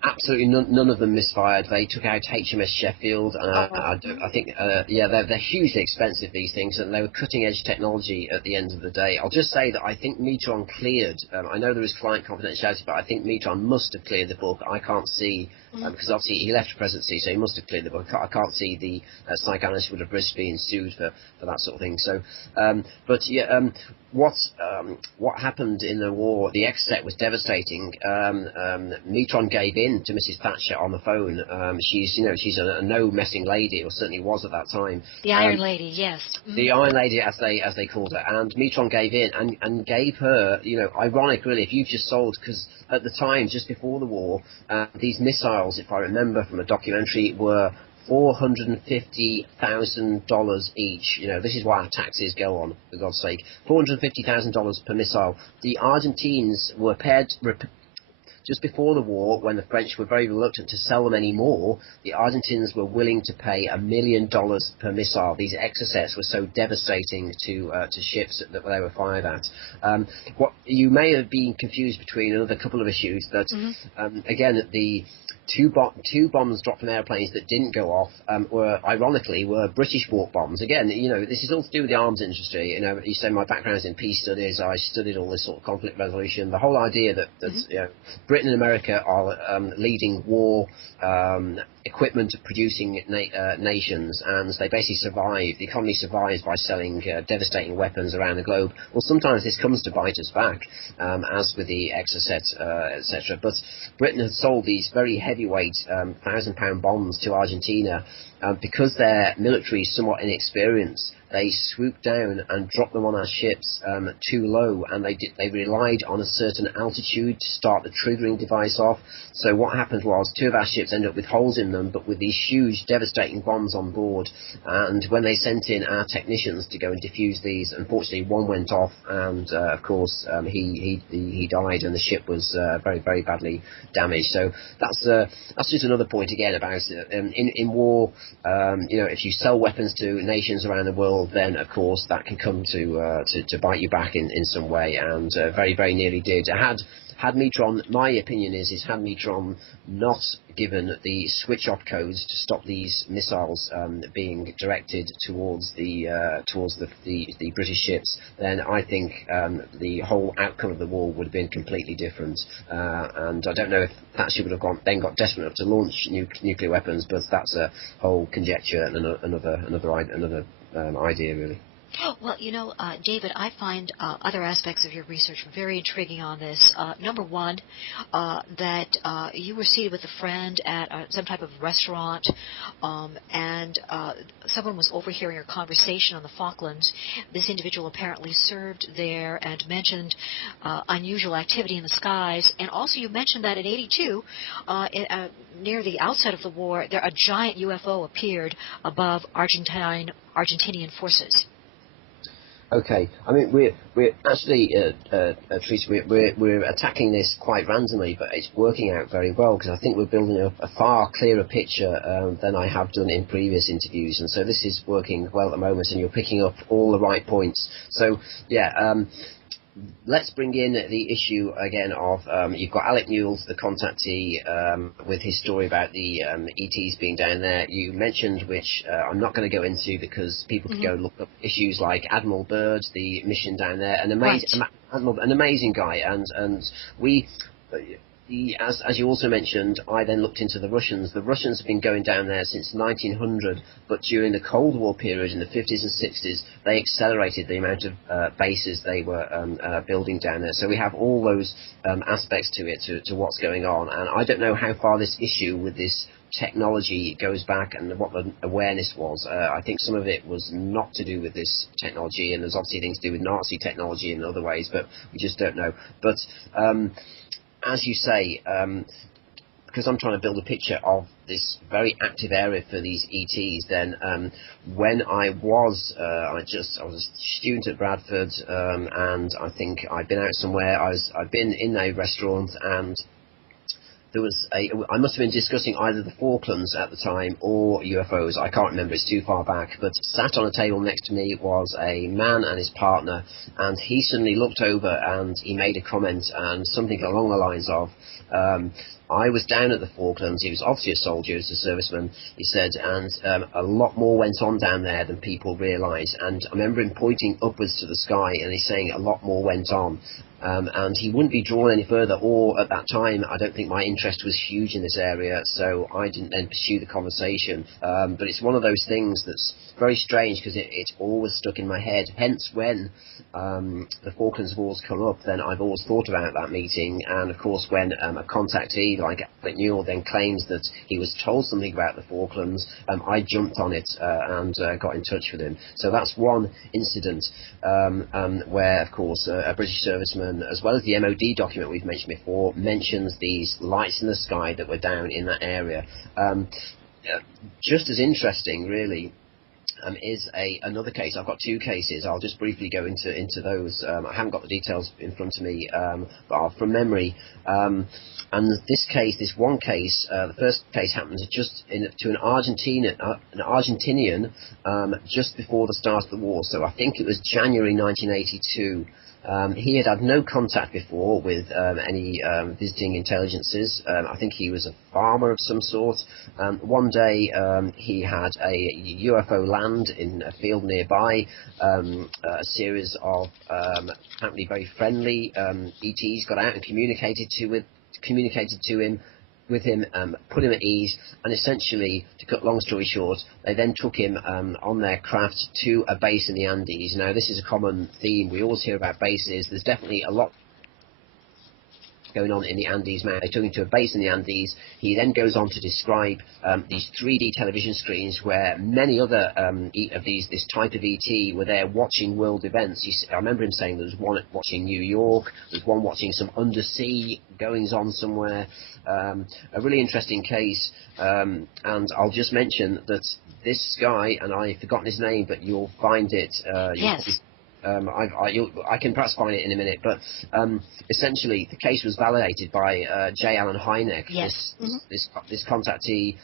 absolutely none of them misfired. They took out HMS Sheffield, and I think, they're hugely expensive, these things, and they were cutting-edge technology at the end of the day. I'll just say that I think Mitterrand cleared, I know there is client confidentiality, but I think Mitterrand must have cleared the book. I can't see, because obviously he left the presidency, so he must have cleared the book. I can't see the psychoanalyst would have risked being sued for that sort of thing. So, what happened in the war, the Exocet was devastating. Mitterrand gave in to Mrs. Thatcher on the phone. She's a no-messing lady, or certainly was at that time. The Iron Lady, yes. The Iron Lady, as they called her. And Mitterrand gave in and gave her, ironic really, if you've just sold, because at the time, just before the war, these missiles, if I remember from a documentary, were $450,000 each. This is why our taxes go on, for God's sake. $450,000 per missile. The Argentines were just before the war, when the French were very reluctant to sell them any more, the Argentines were willing to pay $1 million per missile. These Exocets were so devastating to ships that they were fired at. What you may have been confused between another couple of issues. That again, the two bombs dropped from airplanes that didn't go off were British-bought bombs. Again, this is all to do with the arms industry. You say my background is in peace studies. I studied all this sort of conflict resolution. The whole idea that Britain and America are leading war equipment producing nations, and they basically survive. The economy survives by selling devastating weapons around the globe. Well, sometimes this comes to bite us back, as with the Exocet, etc. But Britain had sold these very heavyweight 1,000-pound bombs to Argentina because their military is somewhat inexperienced. they swooped down and dropped them on our ships too low, and they relied on a certain altitude to start the triggering device off. So what happened was 2 of our ships ended up with holes in them, but with these huge, devastating bombs on board. And when they sent in our technicians to go and defuse these, unfortunately one went off, and of course he died, and the ship was very, very badly damaged. So that's just another point again about in war. If you sell weapons to nations around the world, then of course that can come to bite you back in some way, and very, very nearly did. Had Metron, my opinion is had Metron not given the switch-off codes to stop these missiles being directed towards the British ships, then I think the whole outcome of the war would have been completely different. And I don't know if that ship would have then got desperate enough to launch nuclear weapons, but that's a whole conjecture and another idea, really. Well, David, I find other aspects of your research very intriguing on this. Number one, that you were seated with a friend at some type of restaurant, and someone was overhearing your conversation on the Falklands. This individual apparently served there and mentioned unusual activity in the skies. And also you mentioned that in '82, near the outset of the war, a giant UFO appeared above Argentinian forces. Okay, I mean we're actually, Patrice, we're attacking this quite randomly, but it's working out very well, because I think we're building a far clearer picture than I have done in previous interviews, and so this is working well at the moment, and you're picking up all the right points. So yeah. Let's bring in the issue again of you've got Alec Newell, the contactee, with his story about the ETs being down there. You mentioned, which I'm not going to go into because people can go and look up issues like Admiral Byrd, the mission down there, an amazing guy, and we. As you also mentioned, I then looked into the Russians. The Russians have been going down there since 1900, but during the Cold War period in the 50s and 60s, they accelerated the amount of bases they were building down there. So we have all those aspects to it, to what's going on. And I don't know how far this issue with this technology goes back and what the awareness was. I think some of it was not to do with this technology, and there's obviously things to do with Nazi technology in other ways, but we just don't know. But as you say, because I'm trying to build a picture of this very active area for these ETs, then when I was a student at Bradford, and I think I'd been out somewhere. I'd been in a restaurant, and I must have been discussing either the Falklands at the time or UFOs. I can't remember, it's too far back. But sat on a table next to me was a man and his partner, and he suddenly looked over and he made a comment, and something along the lines of, I was down at the Falklands. He was obviously a soldier, he was a serviceman, he said, and a lot more went on down there than people realise. And I remember him pointing upwards to the sky, and he's saying a lot more went on. And he wouldn't be drawn any further, or at that time I don't think my interest was huge in this area, so I didn't then pursue the conversation. But it's one of those things that's very strange, because it's always stuck in my head. Hence, when the Falklands Wars come up, then I've always thought about that meeting. And of course, when a contactee like Alec Newell then claims that he was told something about the Falklands, I jumped on it and got in touch with him. So that's one incident where, of course, a British serviceman, as well as the MOD document we've mentioned before, mentions these lights in the sky that were down in that area. Just as interesting, really, is another case. I've got two cases. I'll just briefly go into those. I haven't got the details in front of me, but from memory. And this one case, the first case happened to an Argentinian just before the start of the war. So I think it was January 1982. He had no contact before with any visiting intelligences. I think he was a farmer of some sort. One day he had a UFO land in a field nearby. A series of apparently very friendly ETs got out and communicated with him, put him at ease, and essentially, to cut long story short, they then took him on their craft to a base in the Andes. Now, this is a common theme. We always hear about bases. There's definitely a lot going on in the Andes. They took him to a base in the Andes. He then goes on to describe these 3D television screens where many other of this type of ET were there watching world events. I remember him saying there was one watching New York, there was one watching some undersea goings on somewhere. A really interesting case, and I'll just mention that this guy, and I've forgotten his name, but you'll find it. Yes. I can perhaps find it in a minute, but essentially the case was validated by J. Allen Hynek. Yes. This contactee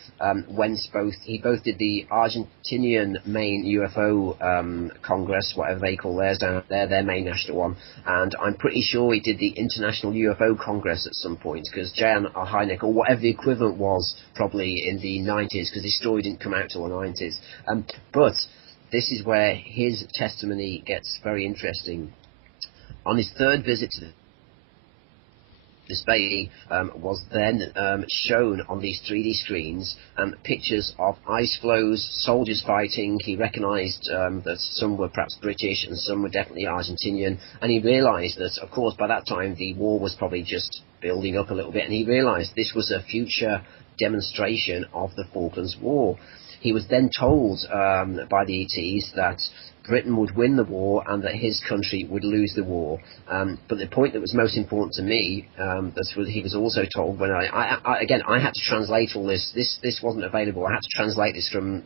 he both did the Argentinian main UFO Congress, whatever they call theirs down there, their main national one, and I'm pretty sure he did the International UFO Congress at some point, because J. Allen Hynek, or whatever the equivalent was, probably in the 90s, because his story didn't come out till the 90s, but this is where his testimony gets very interesting. On his third visit to this bay, was then shown on these 3D screens pictures of ice floes, soldiers fighting. He recognised that some were perhaps British and some were definitely Argentinian, and he realised that, of course, by that time the war was probably just building up a little bit, and he realised this was a future demonstration of the Falklands War. He was then told by the ETs that Britain would win the war and that his country would lose the war. But the point that was most important to me, he was also told when I had to translate all this. This wasn't available. I had to translate this from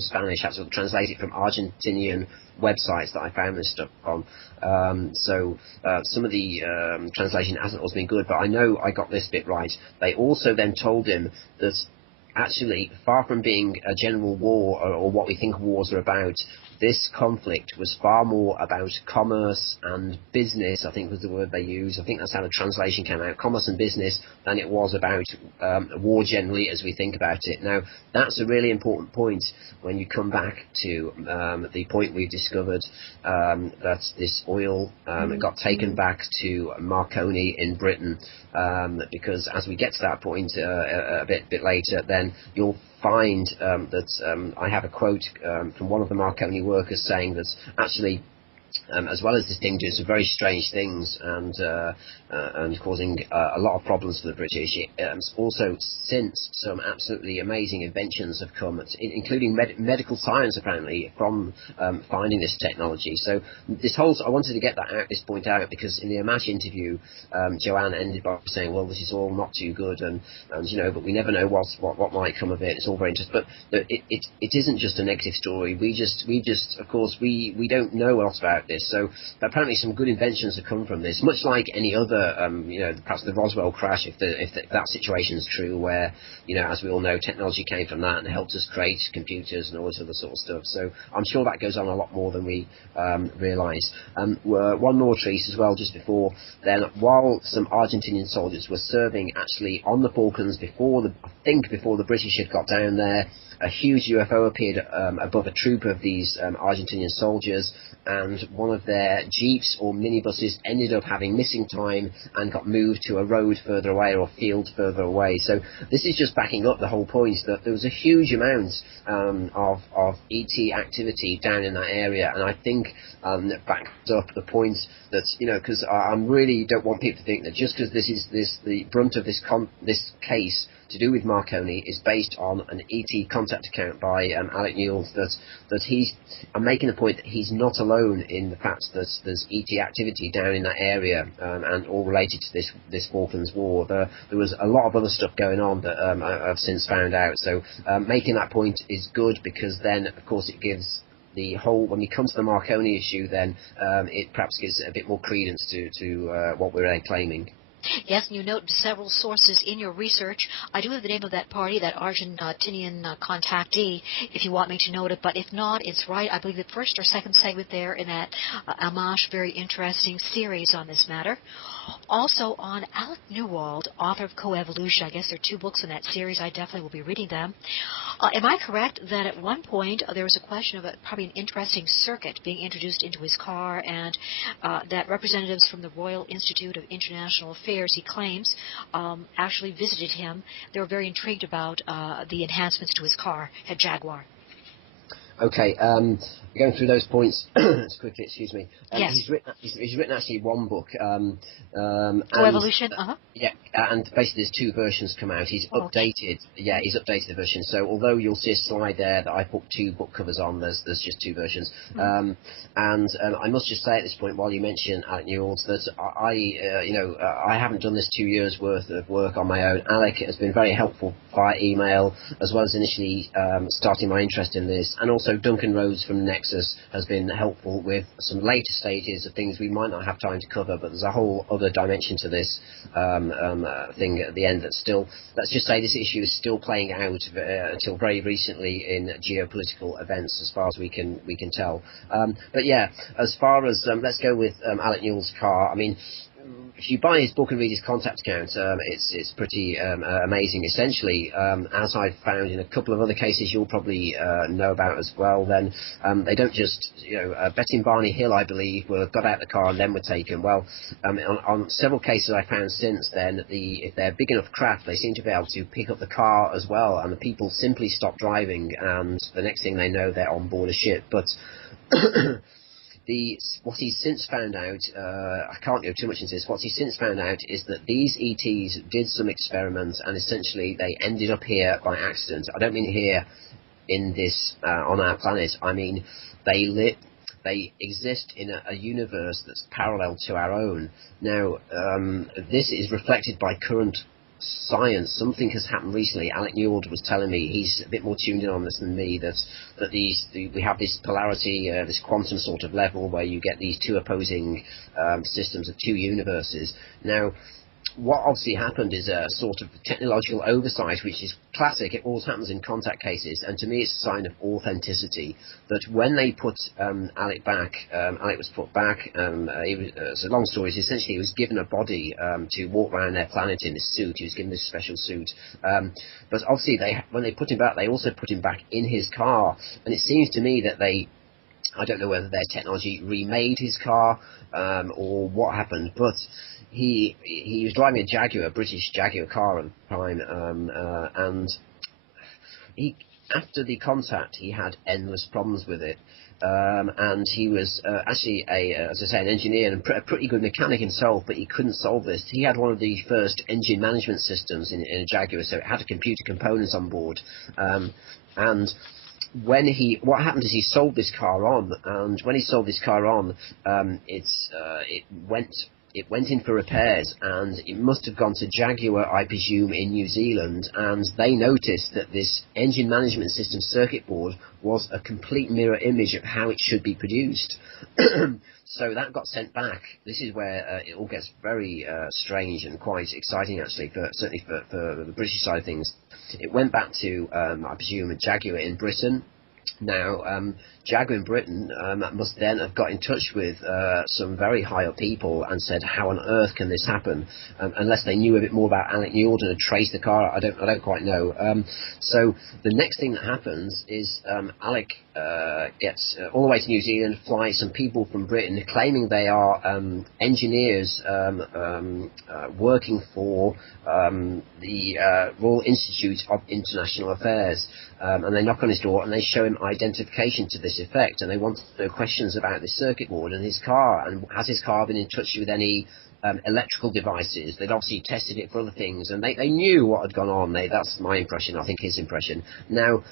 Spanish. I had to translate it from Argentinian websites that I found this stuff on. So some of the translation hasn't always been good, but I know I got this bit right. They also then told him that actually, far from being a general war or what we think wars are about, this conflict was far more about commerce and business, I think was the word they used. I think that's how the translation came out, commerce and business, than it was about war generally as we think about it. Now, that's a really important point when you come back to the point we've discovered that this oil got taken back to Marconi in Britain, because as we get to that point a bit later, then you'll find that I have a quote from one of the Marconi workers saying that actually, as well as this thing doing some very strange things and causing a lot of problems for the British, also since some absolutely amazing inventions have come, including medical science apparently, from finding this technology. So I wanted to get this point out, because in the AMMACH interview, Joanne ended by saying, well, this is all not too good, and but we never know what might come of it. It's all very interesting, but it isn't just a negative story. We just of course we don't know what else about this. So apparently some good inventions have come from this, much like any other, perhaps the Roswell crash, if that situation is true, where, as we all know, technology came from that and helped us create computers and all this other sort of stuff. So I'm sure that goes on a lot more than we realise. One more treat as well, just before then, while some Argentinian soldiers were serving actually on the Falklands before the British had got down there, a huge UFO appeared above a troop of these Argentinian soldiers, and one of their jeeps or minibuses ended up having missing time and got moved to a road further away or field further away. So this is just backing up the whole point that there was a huge amount of ET activity down in that area, and I think that backs up the point that, because I really don't want people to think that just because the brunt of this case to do with Marconi is based on an ET contact account by Alec Newell, I'm making the point that he's not alone in the fact that there's ET activity down in that area, and all related to this Falklands War. There was a lot of other stuff going on that I've since found out. So making that point is good, because then, of course, it gives the whole, when we come to the Marconi issue, then it perhaps gives a bit more credence to what we're claiming. Yes, and you note several sources in your research. I do have the name of that party, that Argentinian contactee, if you want me to note it. But if not, it's right. I believe the first or second segment there in that AMMACH, very interesting series on this matter. Also on Alec Newald, author of Coevolution. I guess there are 2 books in that series. I definitely will be reading them. Am I correct that at one point there was a question of probably an interesting circuit being introduced into his car, and that representatives from the Royal Institute of International Affairs, he claims, actually visited him. They were very intrigued about the enhancements to his car at Jaguar. Okay, going through those points as quickly, excuse me. Yes. He's written actually one book. Evolution? Yeah, and basically there's two versions come out. He's updated, he's updated the version. So although you'll see a slide there that I put two book covers on, there's just two versions. And I must just say at this point, while you mention Alec Newell's, that I haven't done this 2 years worth of work on my own. Alec has been very helpful via email, as well as initially starting my interest in this, and also Duncan Rhodes from Nexus has been helpful with some later stages of things we might not have time to cover, but there's a whole other dimension to this thing at the end that's still, let's just say this issue is still playing out until very recently in geopolitical events, as far as we can tell. But yeah, as far as let's go with Alec Newell's car. I mean, if you buy his book and read his contact account, it's pretty amazing. Essentially, as I've found in a couple of other cases you'll probably know about as well, then they don't just, Betty and Barney Hill, I believe, got out of the car and then were taken. Well, on several cases I found since then, if they're big enough craft, they seem to be able to pick up the car as well, and the people simply stop driving, and the next thing they know, they're on board a ship. But what he's since found out, I can't go too much into this, what he's since found out is that these ETs did some experiments and essentially they ended up here by accident. I don't mean here in this, on our planet, I mean they exist in a universe that's parallel to our own. Now, this is reflected by current science. Something has happened recently. Alec Newell was telling me, he's a bit more tuned in on this than me, that we have this polarity, this quantum sort of level where you get these two opposing systems of two universes. Now, what obviously happened is a sort of technological oversight, which is classic. It always happens in contact cases, and to me it's a sign of authenticity. That when they put Alec back, Alec was put back. It's a long story. Essentially, he was given a body to walk around their planet in this suit. He was given this special suit. But obviously, when they put him back, they also put him back in his car. And it seems to me that I don't know whether their technology remade his car or what happened, but he was driving a Jaguar, a British Jaguar car at the time, and after the contact he had endless problems with it, and he was actually as I say, an engineer and a pretty good mechanic himself, but he couldn't solve this. He had one of the first engine management systems in a Jaguar, so it had computer components on board, and what happened is he sold this car on, and when he sold this car on, it went in for repairs, and it must have gone to Jaguar, I presume, in New Zealand, and they noticed that this engine management system circuit board was a complete mirror image of how it should be produced. So that got sent back. This is where it all gets very strange and quite exciting, actually, certainly for the British side of things. It went back to, I presume, a Jaguar in Britain. Now, Jaguar in Britain must then have got in touch with some very high-up people and said, how on earth can this happen? Unless they knew a bit more about Alec Newell and had traced the car, I don't quite know. So the next thing that happens is Alec gets all the way to New Zealand, flies some people from Britain claiming they are engineers working for the Royal Institute of International Affairs. And they knock on his door and they show him identification to this effect, and they want to know questions about the circuit board and his car, and has his car been in touch with any electrical devices. They'd obviously tested it for other things, and they knew what had gone on. That's my impression, I think his impression. Now,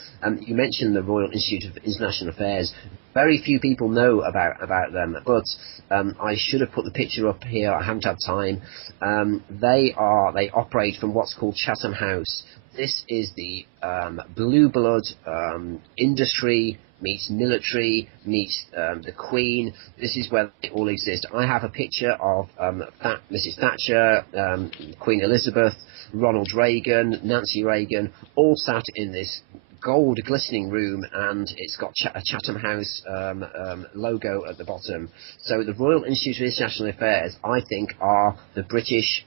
you mentioned the Royal Institute of International Affairs. Very few people know about them, but I should have put the picture up here. I haven't had time. They operate from what's called Chatham House. This is the blue blood industry meets military meets the Queen. This is where they all exist. I have a picture of Mrs. Thatcher, Queen Elizabeth, Ronald Reagan, Nancy Reagan, all sat in this gold glistening room, and it's got a Chatham House logo at the bottom. So the Royal Institute of International Affairs, I think, are the British.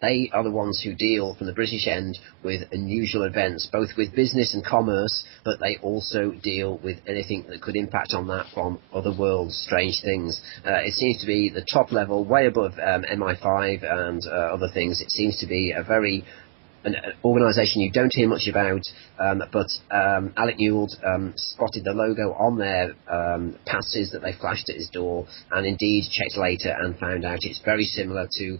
They are the ones who deal from the British end with unusual events, both with business and commerce, but they also deal with anything that could impact on that from other worlds, strange things. It seems to be the top level, way above MI5 and other things. It seems to be a very an organisation you don't hear much about, but Alec Newell spotted the logo on their passes that they flashed at his door, and indeed checked later and found out it's very similar to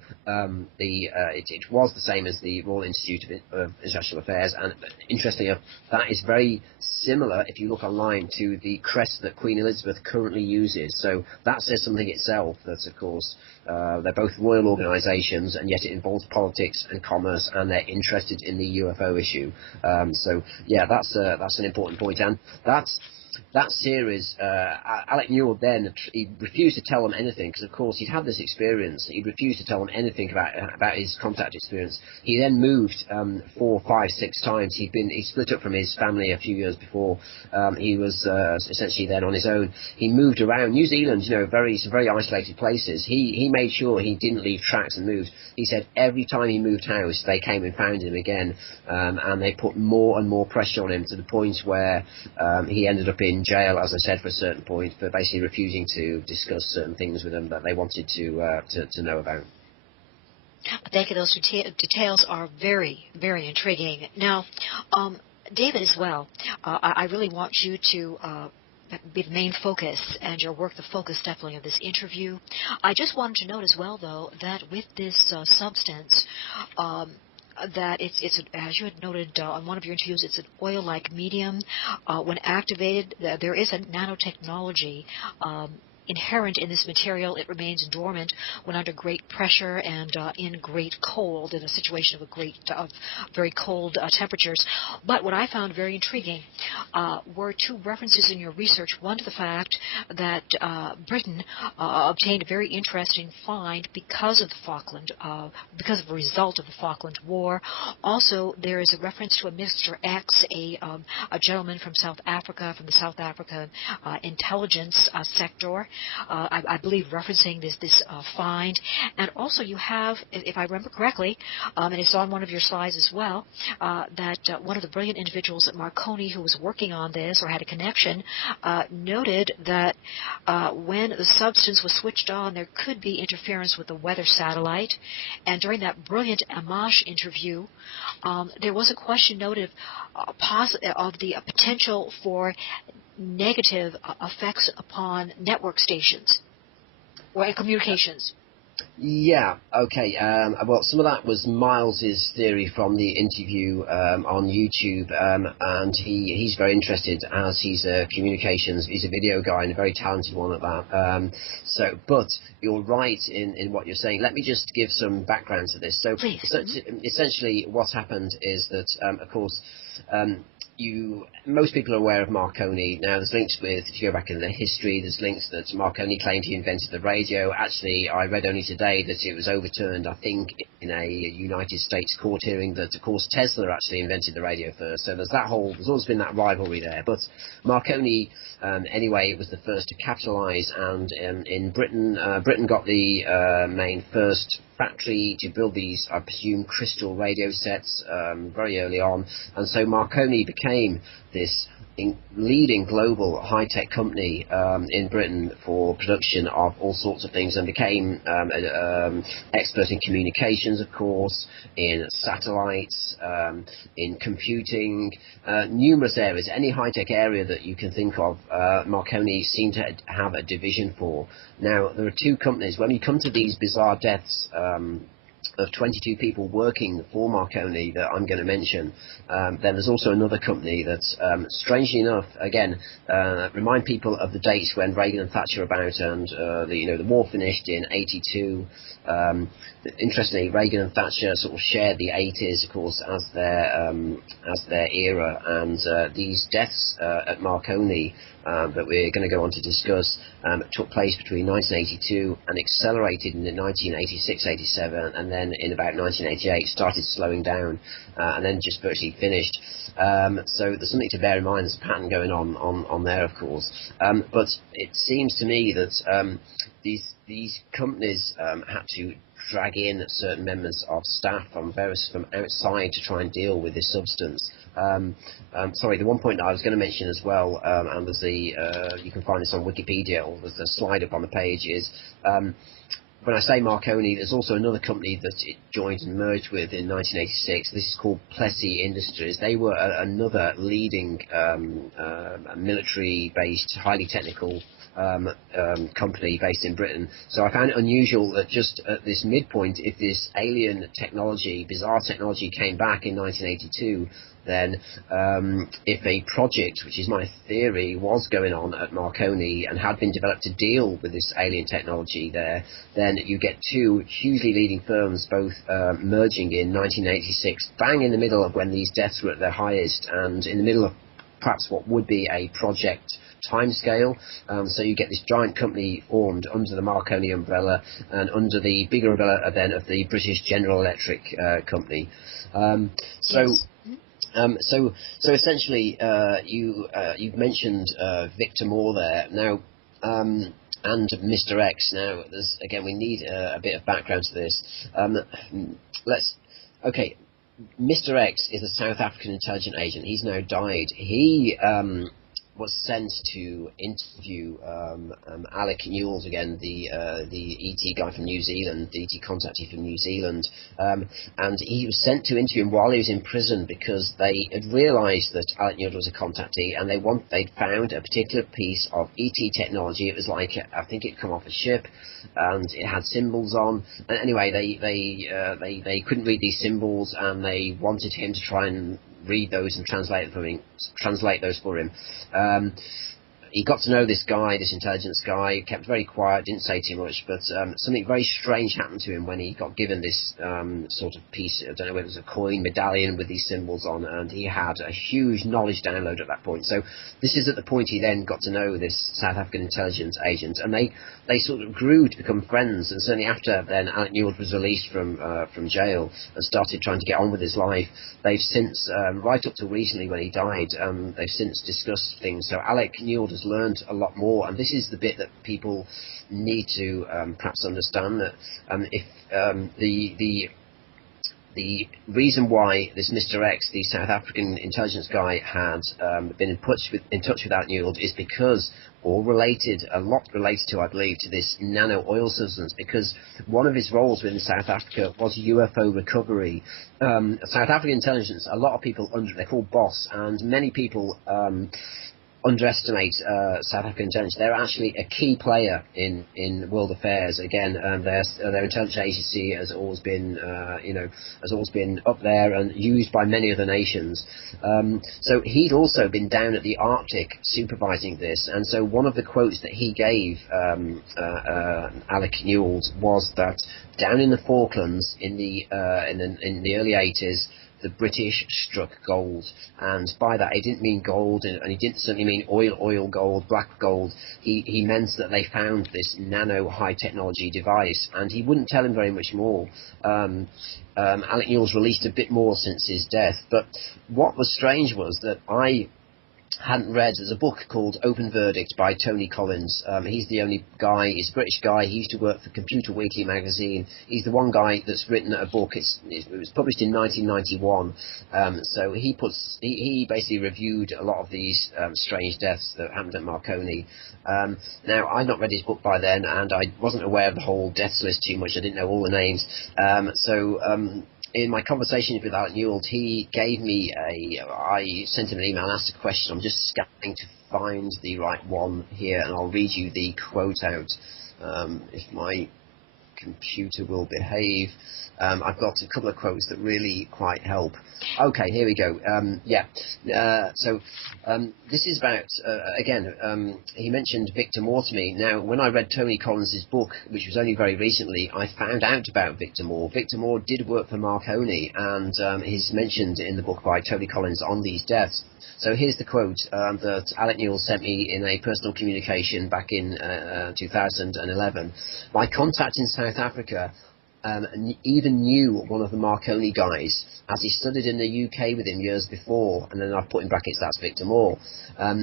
it was the same as the Royal Institute of International Affairs, and interestingly enough, that is very similar, if you look online, to the crest that Queen Elizabeth currently uses. So that says something itself, that of course they're both royal organisations, and yet it involves politics and commerce, and they're interested in the UFO issue. So yeah, that's an important point, and that series, Alec Newell then, he refused to tell them anything, because of course he'd had this experience. He refused to tell them anything about his contact experience. He then moved 4, 5, 6 times. He split up from his family a few years before. He was essentially then on his own. He moved around New Zealand, some very isolated places. He made sure he didn't leave tracks and moved. He said every time he moved house, they came and found him again, and they put more and more pressure on him, to the point where he ended up in jail, as I said, for a certain point, for basically refusing to discuss certain things with them that they wanted to know about. Thank you. Those details are very, very intriguing. Now, David, as well, I really want you to be the main focus, and your work the focus definitely of this interview. I just wanted to note as well, though, that with this substance, that it's as you had noted on one of your interviews, it's an oil-like medium. When activated, there is a nanotechnology inherent in this material. It remains dormant when under great pressure and in great cold, in a situation of very cold temperatures. But what I found very intriguing were 2 references in your research. One to the fact that Britain obtained a very interesting find because of the because of a result of the Falkland War. Also, there is a reference to a Mr. X, a gentleman from South Africa, from the South African intelligence sector, I believe referencing this find. And also you have, if I remember correctly, and it's on one of your slides as well, that one of the brilliant individuals at Marconi who was working on this, or had a connection, noted that when the substance was switched on, there could be interference with the weather satellite. And during that brilliant AMMACH interview, there was a question noted of the potential for negative effects upon network stations or communications. Yeah, okay. Well, some of that was Miles's theory from the interview on YouTube, and he's very interested, as he's a video guy, and a very talented one at that. But you're right in what you're saying. Let me just give some background to this. So, essentially, what's happened is that, of course, most people are aware of Marconi. Now, there's links with, if you go back in the history, there's links that Marconi claimed he invented the radio. Actually, I read only today that it was overturned, I think, in a United States court hearing, that, of course, Tesla actually invented the radio first. So there's always been that rivalry there. But Marconi, anyway, was the first to capitalise, and in Britain got the main first factory to build these, I presume, crystal radio sets very early on, and so Marconi became this leading global high-tech company in Britain for production of all sorts of things, and became expert in communications, of course, in satellites, in computing, numerous areas. Any high-tech area that you can think of, Marconi seemed to have a division for. Now, there are 2 companies. When you come to these bizarre deaths of 22 people working for Marconi that I'm going to mention, then there's also another company that, strangely enough, again, remind people of the dates when Reagan and Thatcher were about, and the war finished in '82. Interestingly, Reagan and Thatcher sort of shared the '80s, of course, as their era, and these deaths at Marconi that we're going to go on to discuss took place between 1982 and accelerated in 1986-87, and then in about 1988 started slowing down, and then just virtually finished. So there's something to bear in mind. There's a pattern going on there, of course. But it seems to me that these companies had to drag in certain members of staff from outside to try and deal with this substance. Sorry, the one point I was going to mention as well, and there's you can find this on Wikipedia, or there's a slide up on the page, is when I say Marconi, there's also another company that it joined and merged with in 1986. This is called Plessey Industries. They were another leading military-based, highly technical company based in Britain. So I found it unusual that just at this midpoint, if this alien technology, bizarre technology, came back in 1982, then if a project, which is my theory, was going on at Marconi and had been developed to deal with this alien technology there, then you get two hugely leading firms both merging in 1986, bang in the middle of when these deaths were at their highest, and in the middle of perhaps what would be a project timescale. So you get this giant company formed under the Marconi umbrella and under the bigger umbrella then of the British General Electric company. Yes. So essentially, you've mentioned Victor Moore there now, and Mr. X. Now, we need a bit of background to this. Mr. X is a South African intelligence agent. He's now died. He was sent to interview Alec Newells again, the ET guy from New Zealand, the ET contactee from New Zealand, and he was sent to interview him while he was in prison because they had realised that Alec Newells was a contactee, and they'd found a particular piece of ET technology. It was like, I think it'd come off a ship, and it had symbols on. And anyway, they couldn't read these symbols, and they wanted him to try and read those and translate those for him. He got to know this guy, this intelligence guy, kept very quiet, didn't say too much, but something very strange happened to him when he got given this sort of piece, I don't know whether it was a coin medallion with these symbols on, and he had a huge knowledge download at that point. So this is at the point he then got to know this South African intelligence agent, and they sort of grew to become friends, and certainly after then Alec Newells was released from jail and started trying to get on with his life, they've since, right up to recently when he died, they've since discussed things. So Alec Newells has learned a lot more, and this is the bit that people need to perhaps understand, that if the reason why this Mr. X, the South African intelligence guy, had been in touch with Alec Newells is because, a lot related to, I believe, to this nano oil substance, because one of his roles within South Africa was UFO recovery. South African intelligence, a lot of people, they're called BOSS, and many people underestimate South African intelligence. They're actually a key player in world affairs. Again, their intelligence agency has always been, up there and used by many other nations. So he'd also been down at the Arctic supervising this, and so one of the quotes that he gave Alec Newells was that down in the Falklands in the early 80s, the British struck gold, and by that he didn't mean gold, and he didn't certainly mean oil gold, black gold. He meant that they found this nano high technology device, and he wouldn't tell him very much more. Alec Newells released a bit more since his death, but what was strange was that I hadn't read, there's a book called Open Verdict by Tony Collins. He's the only guy, he's a British guy, he used to work for Computer Weekly magazine. He's the one guy that's written a book, it was published in 1991, so he basically reviewed a lot of these strange deaths that happened at Marconi. Now, I'd not read his book by then, and I wasn't aware of the whole deaths list too much, I didn't know all the names, in my conversations with Alec Newells, he gave me I sent him an email and asked a question. I'm just scanning to find the right one here, and I'll read you the quote out, if my computer will behave. I've got a couple of quotes that really quite help. Okay, here we go. This is about, he mentioned Victor Moore to me. Now, when I read Tony Collins' book, which was only very recently, I found out about Victor Moore. Victor Moore did work for Marconi, and he's mentioned in the book by Tony Collins on these deaths. So here's the quote that Alec Newells sent me in a personal communication back in 2011. My contact in South Africa even knew one of the Marconi guys, as he studied in the UK with him years before, and then I've put in brackets, that's Victor Moore.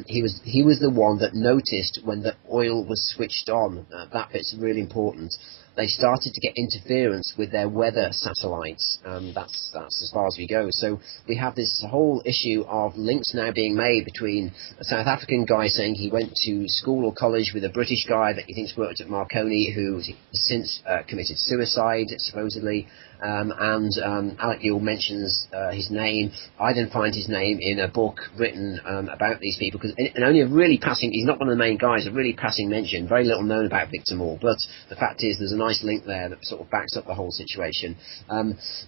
He was the one that noticed when the oil was switched on. That bit's really important. they started to get interference with their weather satellites. That's as far as we go. So we have this whole issue of links now being made between a South African guy saying he went to school or college with a British guy that he thinks worked at Marconi, who has since committed suicide, supposedly. Alec Yule mentions his name. I then find his name in a book written about these people, and only a really passing, he's not one of the main guys, a really passing mention, very little known about Victor Moore, but the fact is there's a nice link there that sort of backs up the whole situation.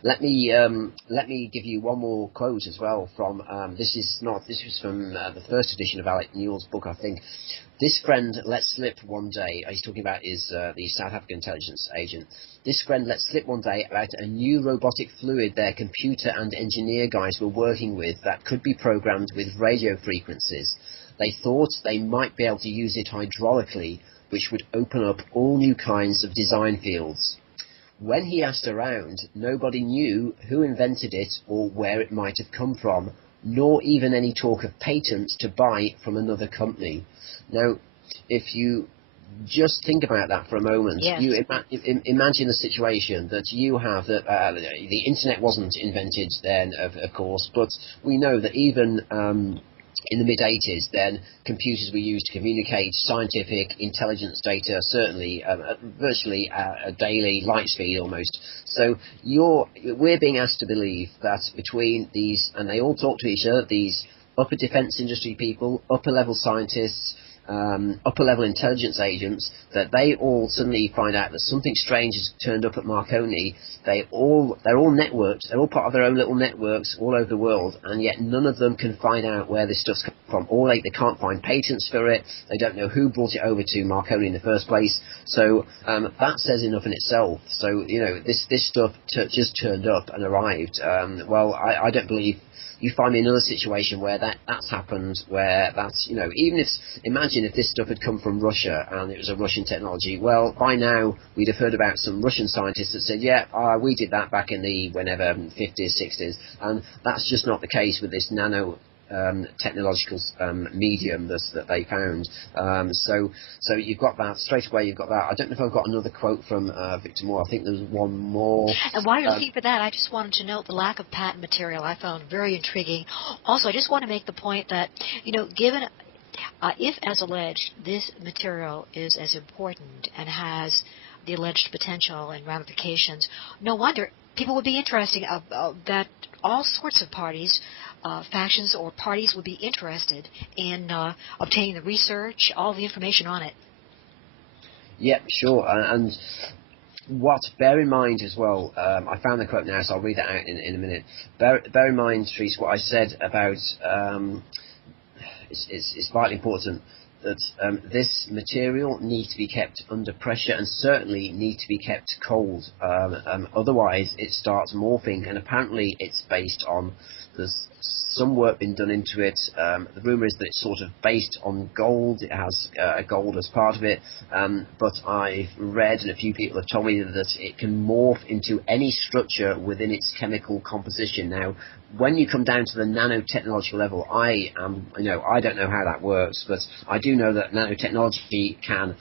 Let me give you one more quote as well from, this was from the first edition of Alec Newell's book, I think. This friend let slip one day, he's talking about the South African intelligence agent, this friend let slip one day about a new robotic fluid their computer and engineer guys were working with that could be programmed with radio frequencies. They thought they might be able to use it hydraulically, which would open up all new kinds of design fields. When he asked around, nobody knew who invented it or where it might have come from, nor even any talk of patents to buy from another company. Now, if you just think about that for a moment, yes. You imagine a situation that you have, that the internet wasn't invented then, of course, but we know that even in the mid-80s, then computers were used to communicate scientific intelligence data, certainly virtually a daily light speed almost. So we're being asked to believe that between these, and they all talk to each other, these upper defense industry people, upper level scientists, upper level intelligence agents, that they all suddenly find out that something strange has turned up at Marconi. They're all networked, they're all part of their own little networks all over the world, and yet none of them can find out where this stuff's come from. Or they can't find patents for it, they don't know who brought it over to Marconi in the first place. So that says enough in itself. So, this stuff just turned up and arrived. Well, I don't believe you find me another situation where that's happened, where that's, imagine if this stuff had come from Russia and it was a Russian technology. Well, by now we'd have heard about some Russian scientists that said, we did that back in the 50s, 60s, and that's just not the case with this nano technological medium that they found. So you've got that straight away. You've got that. I don't know if I've got another quote from Victor Moore. I think there's one more. And while you're looking for that, I just wanted to note the lack of patent material I found very intriguing. Also, I just want to make the point that, given if, as alleged, this material is as important and has the alleged potential and ramifications, no wonder people would be interested, that all sorts of parties, factions or parties would be interested in obtaining the research, all the information on it. Yeah, sure. And bear in mind as well, I found the quote now, so I'll read that out in a minute. Bear in mind, Therese, what I said about, it's vitally important that this material needs to be kept under pressure and certainly need to be kept cold. Otherwise, it starts morphing, and apparently it's based on, there's some work been done into it. The rumour is that it's sort of based on gold. It has gold as part of it. But I've read, and a few people have told me, that it can morph into any structure within its chemical composition. Now, when you come down to the nanotechnological level, I don't know how that works, but I do know that nanotechnology can.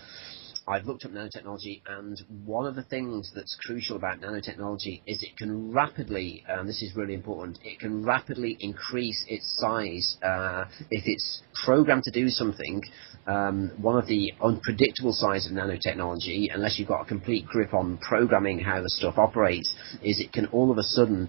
I've looked up nanotechnology, and one of the things that's crucial about nanotechnology is it can rapidly, this is really important, it can rapidly increase its size. If it's programmed to do something, one of the unpredictable sides of nanotechnology, unless you've got a complete grip on programming how the stuff operates, is it can all of a sudden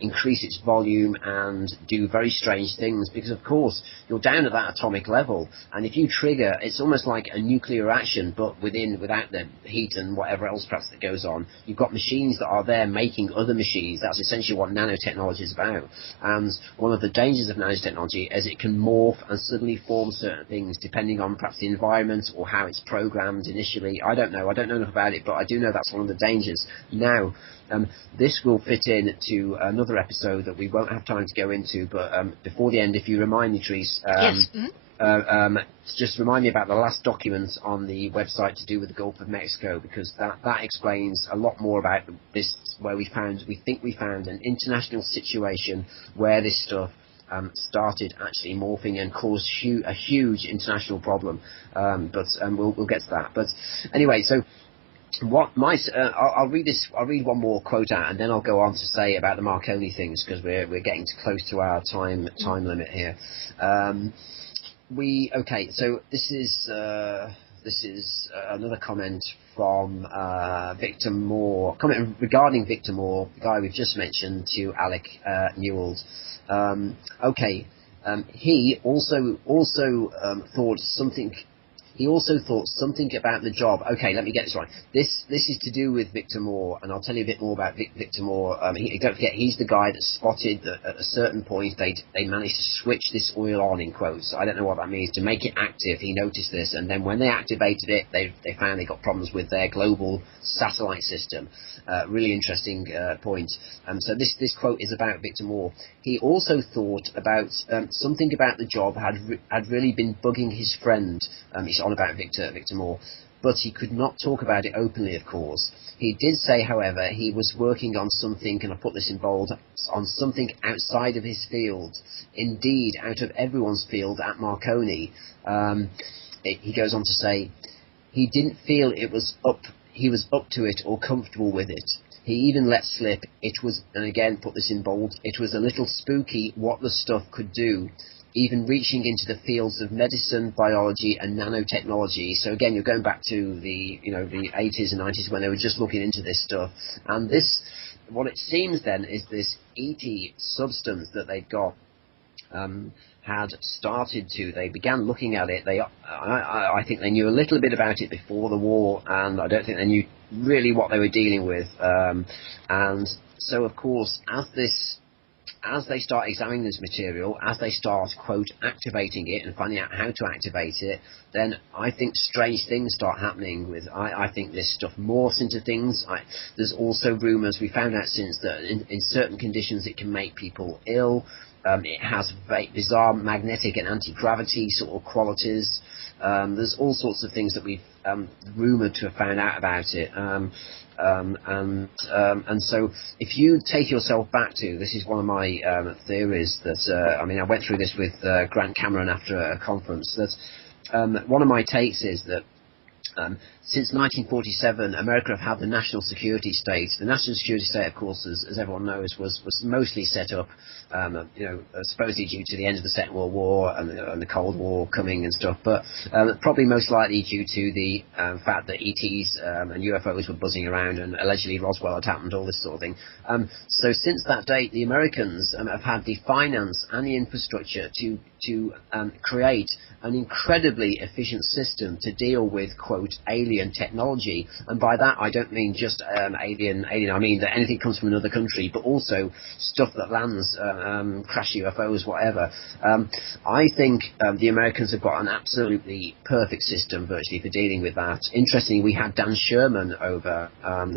increase its volume and do very strange things, because of course you're down at that atomic level, and if you trigger, it's almost like a nuclear reaction, but without the heat and whatever else perhaps that goes on. You've got machines that are there making other machines. That's essentially what nanotechnology is about. And one of the dangers of nanotechnology is it can morph and suddenly form certain things depending on perhaps the environment or how it's programmed initially. I don't know enough about it, but I do know that's one of the dangers. Now, this will fit in to another episode that we won't have time to go into, but before the end, if you remind me, Therese, yes. Just remind me about the last document on the website to do with the Gulf of Mexico, because that explains a lot more about this, where we think we found an international situation where this stuff started actually morphing and caused a huge international problem. But we'll get to that. But anyway, so what my I'll read this. I'll read one more quote out, and then I'll go on to say about the Marconi things, because we're getting close to our time limit here. Okay. So this is another comment from Victor Moore. Comment regarding Victor Moore, the guy we've just mentioned, to Alec Newell. Okay. He also thought something. He also thought something about the job. Okay, let me get this right. This is to do with Victor Moore, and I'll tell you a bit more about Victor Moore. Don't forget, he's the guy that spotted that at a certain point they managed to switch this oil on, in quotes. I don't know what that means. To make it active, he noticed this, and then when they activated it, they found they got problems with their global satellite system. Really interesting point. So this quote is about Victor Moore. He also thought about something about the job had really been bugging his friend. He's on about Victor Moore, but he could not talk about it openly, of course. He did say, however, he was working on something, and I put this in bold, on something outside of his field. Indeed, out of everyone's field at Marconi. He goes on to say, he didn't feel he was up to it or comfortable with it. He even let slip, it was, and again put this in bold, it was a little spooky what the stuff could do, even reaching into the fields of medicine, biology, and nanotechnology. So again, you're going back to the 80s and 90s when they were just looking into this stuff. And this, what it seems then, is this ET substance that they've got had started to. They began looking at it. I think they knew a little bit about it before the war, and I don't think they knew really what they were dealing with. And so, of course, as they start examining this material, as they start, quote, activating it and finding out how to activate it, then I think strange things start happening with, I think this stuff morphs into things. There's also rumours, we found out since, that in certain conditions it can make people ill. It has bizarre magnetic and anti-gravity sort of qualities. There's all sorts of things that we've rumoured to have found out about it. And so if you take yourself back to, this is one of my theories that, I went through this with Grant Cameron after a conference, that one of my takes is that since 1947, America have had the national security state. The national security state, of course, as everyone knows, was mostly set up, supposedly due to the end of the Second World War and the Cold War coming and stuff, but probably most likely due to the fact that ETs and UFOs were buzzing around and allegedly Roswell had happened, all this sort of thing. So since that date, the Americans have had the finance and the infrastructure to create an incredibly efficient system to deal with, quote, alien technology. And by that I don't mean just alien, I mean that anything comes from another country, but also stuff that lands, crash UFOs, whatever. I think the Americans have got an absolutely perfect system virtually for dealing with that. Interestingly, we had Dan Sherman over,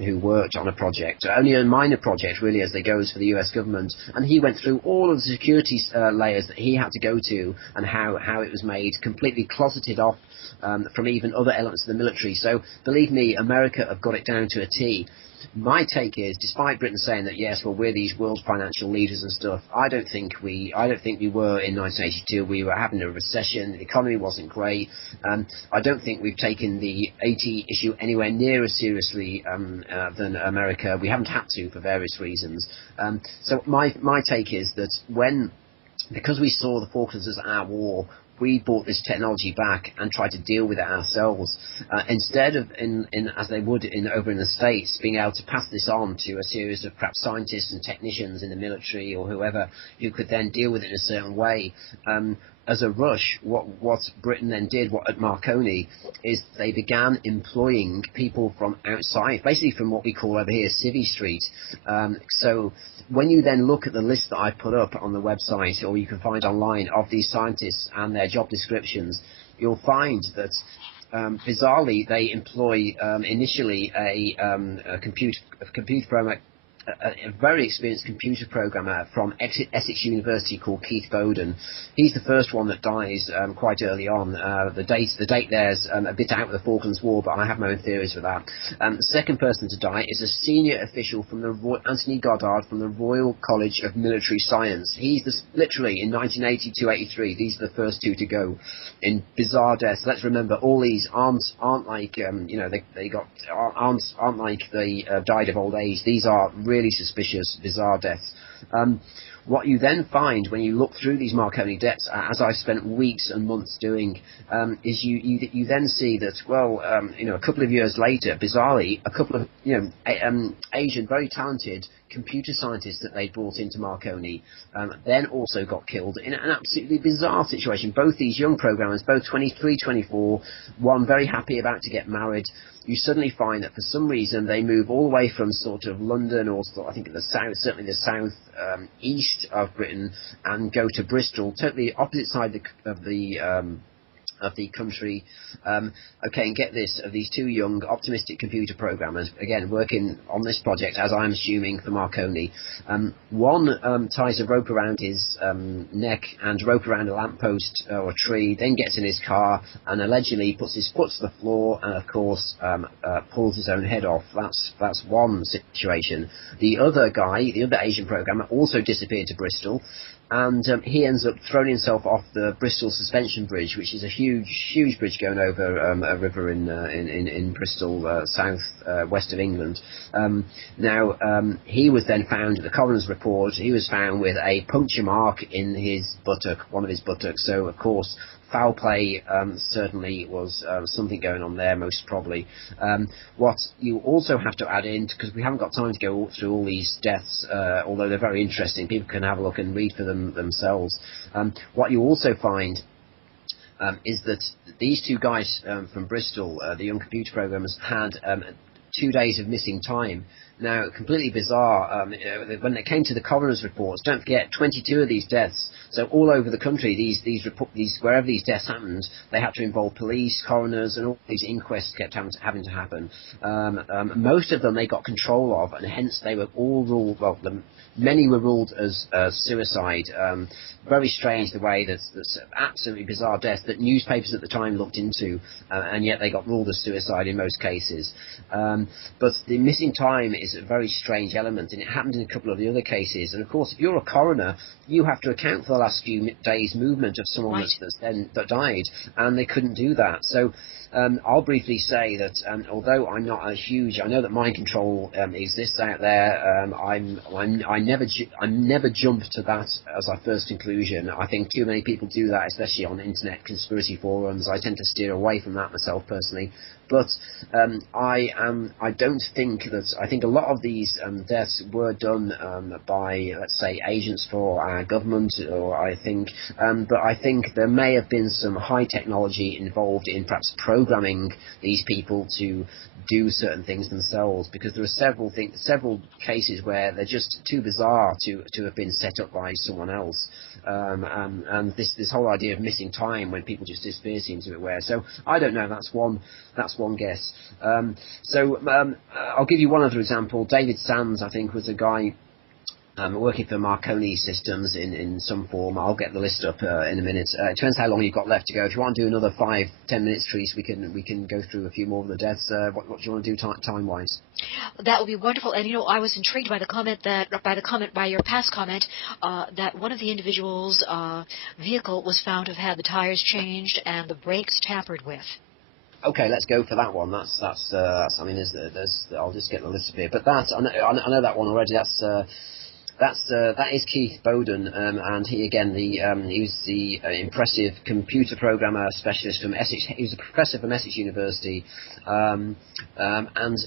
who worked on a project, only a minor project really as they goes for the US government, and he went through all of the security layers that he had to go to and how it was made completely closeted off from even other elements of the military. So believe me, America have got it down to a T. My take is, despite Britain saying that yes, well, we're these world financial leaders and stuff, I don't think we were in 1982. We were having a recession. The economy wasn't great. I don't think we've taken the AT issue anywhere near as seriously than America. We haven't had to for various reasons. So my take is that because we saw the Falklands as our war, we brought this technology back and tried to deal with it ourselves, instead of as they would over in the States, being able to pass this on to a series of perhaps scientists and technicians in the military or whoever who could then deal with it in a certain way. As a rush, what Britain then did at Marconi is they began employing people from outside, basically from what we call over here Civvy Street. So when you then look at the list that I put up on the website, or you can find online, of these scientists and their job descriptions, you'll find that bizarrely they employ initially a computer program a very experienced computer programmer from Essex University called Keith Bowden. He's the first one that dies quite early on. The date there's a bit out with the Falklands War, but I have my own theories for that. The second person to die is a senior official from Anthony Goddard from the Royal College of Military Science. He's literally in 1982-83. These are the first two to go in bizarre deaths. Let's remember, all these aren't like they got aren't like they died of old age. These are really suspicious, bizarre deaths. What you then find when you look through these Marconi deaths, as I've spent weeks and months doing, is you then see that, well, a couple of years later, bizarrely, a couple of Asian, very talented computer scientists that they brought into Marconi then also got killed in an absolutely bizarre situation. Both these young programmers, both 23, 24, one very happy about to get married. You suddenly find that for some reason they move all the way from sort of London, or I think the south, certainly the south east of Britain, and go to Bristol, totally opposite side of the country. Okay, and get this, of these two young, optimistic computer programmers, again, working on this project, as I'm assuming, for Marconi. One ties a rope around his neck and rope around a lamppost or a tree, then gets in his car and allegedly puts his foot to the floor and, of course, pulls his own head off. That's one situation. The other guy, the other Asian programmer, also disappeared to Bristol, and he ends up throwing himself off the Bristol Suspension Bridge, which is a huge bridge going over a river in Bristol, south west of England. He was then found, at the coroner's report, he was found with a puncture mark in his buttock, one of his buttocks. So, of course, foul play certainly was something going on there, most probably. What you also have to add in, because we haven't got time to go through all these deaths, although they're very interesting, people can have a look and read for them themselves. What you also find is that these two guys from Bristol, the young computer programmers, had 2 days of missing time. Now, completely bizarre, when it came to the coroner's reports, don't forget, 22 of these deaths, so all over the country, wherever these deaths happened, they had to involve police, coroners, and all these inquests kept having to happen. Most of them they got control of, and hence they were all ruled, well, many were ruled as suicide. Very strange the way that's absolutely bizarre death that newspapers at the time looked into, and yet they got ruled as suicide in most cases. But the missing time is a very strange element, and it happened in a couple of the other cases. And of course, if you're a coroner, you have to account for the last few days' movement of someone that died, and they couldn't do that. So I'll briefly say that although I'm not I know that mind control exists out there. I never jump to that as our first conclusion. I think too many people do that, especially on internet conspiracy forums. I tend to steer away from that myself personally. But I don't think that. I think a lot of these deaths were done by, let's say, agents for our government, or but I think there may have been some high technology involved in perhaps programming these people to do certain things themselves, because there are several cases where they're just too bizarre to have been set up by someone else. And this whole idea of missing time when people just disappear seems a bit weird. So I don't know. That's one guess. I'll give you one other example. David Sands, I think, was a guy working for Marconi Systems in some form. I'll get the list up in a minute. It depends how long you've got left to go. If you want to do another 5-10 minutes, Therese, we can go through a few more of the deaths. What do you want to do time-wise? That would be wonderful. And I was intrigued by by your past comment that one of the individuals' vehicle was found to have had the tires changed and the brakes tampered with. Okay, let's go for that one. That's I mean, I'll just get the list up here. But I know that one already. That is Keith Bowden, and he was the impressive computer programmer specialist from Essex. He was a professor from Essex University, and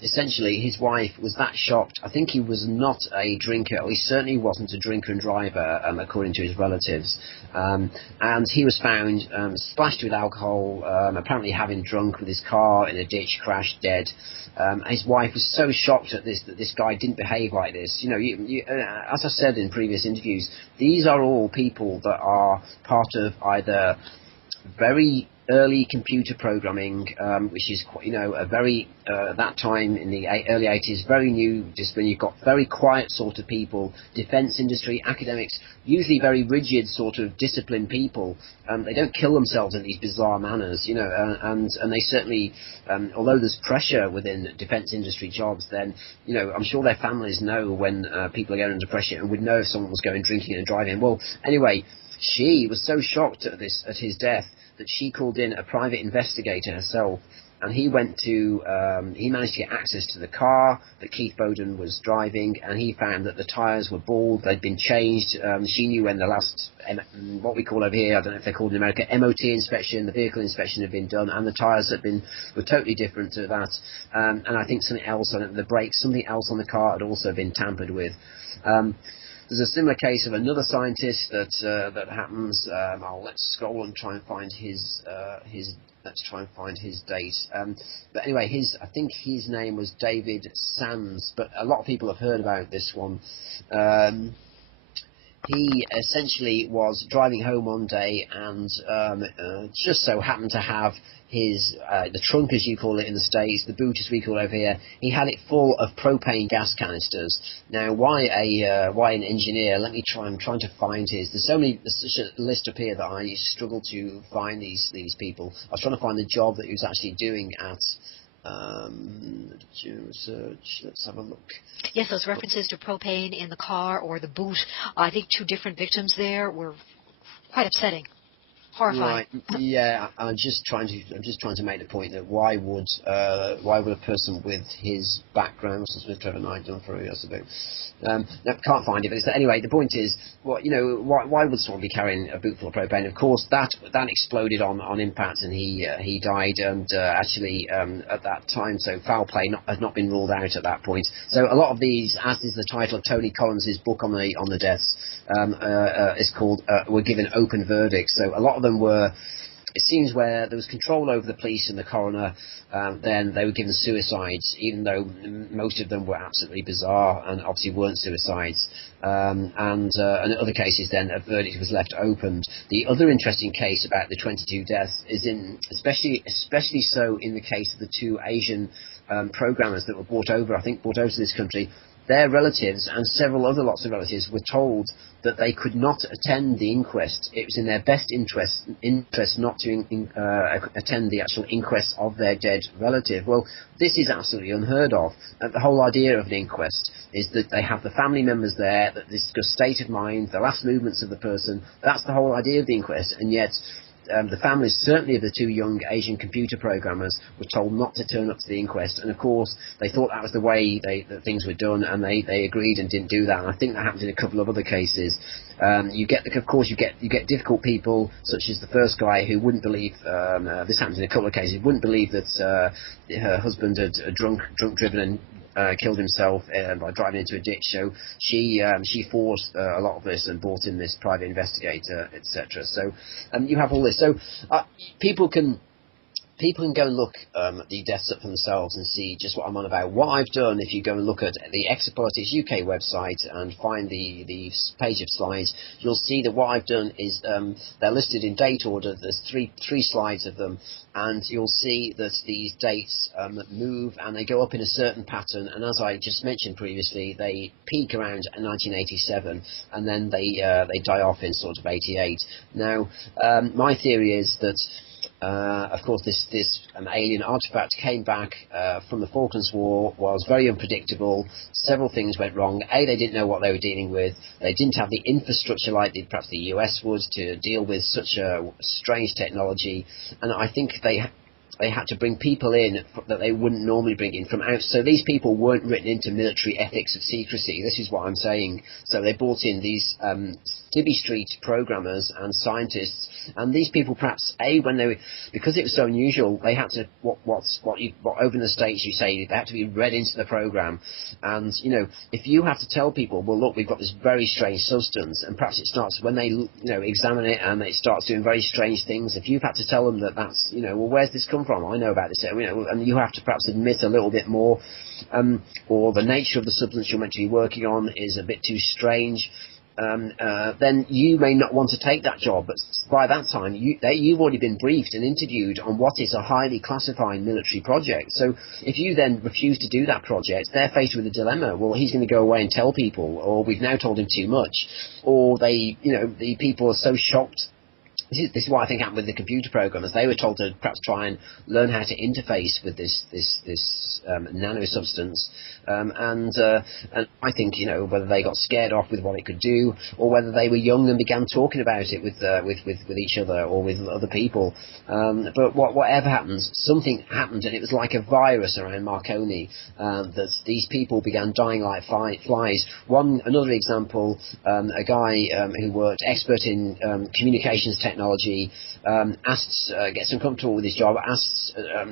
essentially his wife was that shocked. I think he was not a drinker, or he certainly wasn't a drinker and driver, according to his relatives. And he was found splashed with alcohol, apparently having drunk with his car in a ditch, crashed dead. His wife was so shocked at this that this guy didn't behave like this. As I said in previous interviews, these are all people that are part of either very early computer programming, which is, a very, that time in the early 80s, very new discipline. You've got very quiet sort of people, defense industry, academics, usually very rigid sort of disciplined people. They don't kill themselves in these bizarre manners, and they certainly, although there's pressure within defense industry jobs, then, I'm sure their families know when people are going under pressure and would know if someone was going drinking and driving. Well, anyway, she was so shocked at his death that she called in a private investigator herself, and he managed to get access to the car that Keith Bowden was driving, and he found that the tyres were bald, they'd been changed. She knew when the last, what we call over here, I don't know if they're called in America, MOT inspection, the vehicle inspection had been done, and the tyres were totally different to that. And I think something else on the brakes, something else on the car had also been tampered with. There's a similar case of another scientist that happens. Let's scroll and try and find his. Let's try and find his date. But anyway, I think his name was David Sands, but a lot of people have heard about this one. He essentially was driving home one day and just so happened to have the trunk, as you call it in the States, the boot as we call it over here, he had it full of propane gas canisters. Now, why an engineer? I'm trying to find his. There's such a list up here that I struggle to find these people. I was trying to find the job that he was actually doing at research. Let's have a look. Yes, those references to propane in the car or the boot. I think 2 different victims there were quite upsetting, horrifying. Right. Yeah. I'm just trying to make the point that why would a person with his background, Smith Trevor Knight, done for us about. Can't find it, but anyway, the point is, why would someone be carrying a boot full of propane? Of course, that exploded on impact, and he died. And actually, at that time, so foul play had not been ruled out at that point. So a lot of these, as is the title of Tony Collins' book on the deaths, is called were given open verdicts. So a lot of them were. It seems where there was control over the police and the coroner, then they were given suicides, even though most of them were absolutely bizarre and obviously weren't suicides. And in other cases, then a verdict was left opened. The other interesting case about the 22 deaths is especially so in the case of the 2 Asian programmers that were brought over to this country. Their relatives and lots of relatives were told that they could not attend the inquest. It was in their best interest not to attend the actual inquest of their dead relative. Well, this is absolutely unheard of. The whole idea of an inquest is that they have the family members there, that discuss state of mind, the last movements of the person. That's the whole idea of the inquest, and yet the families, certainly of the 2 young Asian computer programmers, were told not to turn up to the inquest, and of course they thought that was the way that things were done, and they agreed and didn't do that. And I think that happened in a couple of other cases. You get difficult people, such as the first guy who wouldn't believe. This happened in a couple of cases. Wouldn't believe that her husband had drunk driven and killed himself by driving into a ditch. So she forced a lot of this and brought in this private investigator, etc. So you have all this. So people can go and look at the deaths up for themselves and see just what I'm on about. What I've done, if you go and look at the Exopolitics UK website and find the page of slides, you'll see that what I've done is they're listed in date order. There's three slides of them, and you'll see that these dates move and they go up in a certain pattern. And as I just mentioned previously, they peak around 1987 and then they die off in sort of 88. Now, my theory is that of course, this alien artifact came back from the Falklands War, was very unpredictable. Several things went wrong. A, they didn't know what they were dealing with. They didn't have the infrastructure like perhaps the US would to deal with such a strange technology. And I think they had to bring people in that they wouldn't normally bring in from out. So these people weren't written into military ethics of secrecy. This is what I'm saying. So they brought in these Civvy Street programmers and scientists, and these people perhaps because it was so unusual, they had to what over in the States you say they had to be read into the program. And if you have to tell people, well, look, we've got this very strange substance, and perhaps it starts when they examine it and it starts doing very strange things. If you've had to tell them that's well, where's this come from? I know about this, and you have to perhaps admit a little bit more, or the nature of the substance you're meant to be working on is a bit too strange. then you may not want to take that job. But by that time, you've already been briefed and interviewed on what is a highly classified military project. So if you then refuse to do that project, they're faced with a dilemma. Well, he's going to go away and tell people, or we've now told him too much, or the people are so shocked. This is what I think happened with the computer programmers. They were told to perhaps try and learn how to interface with this nano substance, and I think whether they got scared off with what it could do, or whether they were young and began talking about it with each other or with other people. But whatever happens, something happened, and it was like a virus around Marconi, that these people began dying like flies. Another example, a guy who worked expert in communications technology, gets uncomfortable with his job,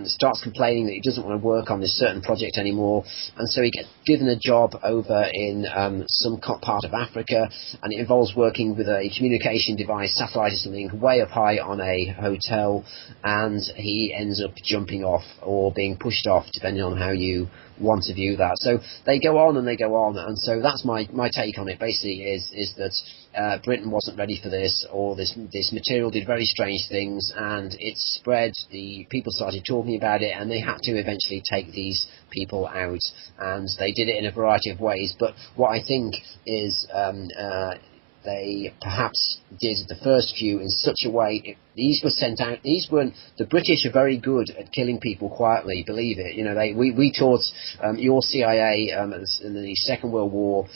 starts complaining that he doesn't want to work on this certain project anymore, and so he gets given a job over in some part of Africa, and it involves working with a communication device, satellite or something, way up high on a hotel, and he ends up jumping off or being pushed off, depending on how you want to view that. So they go on and they go on, and so that's my take on it. Basically, is that Britain wasn't ready for this, or this material did very strange things, and it spread. The people started talking about it, and they had to eventually take these people out, and they did it in a variety of ways. But what I think is they perhaps did the first few in such a way. These were sent out. The British are very good at killing people quietly. Believe it. We taught your CIA in the Second World War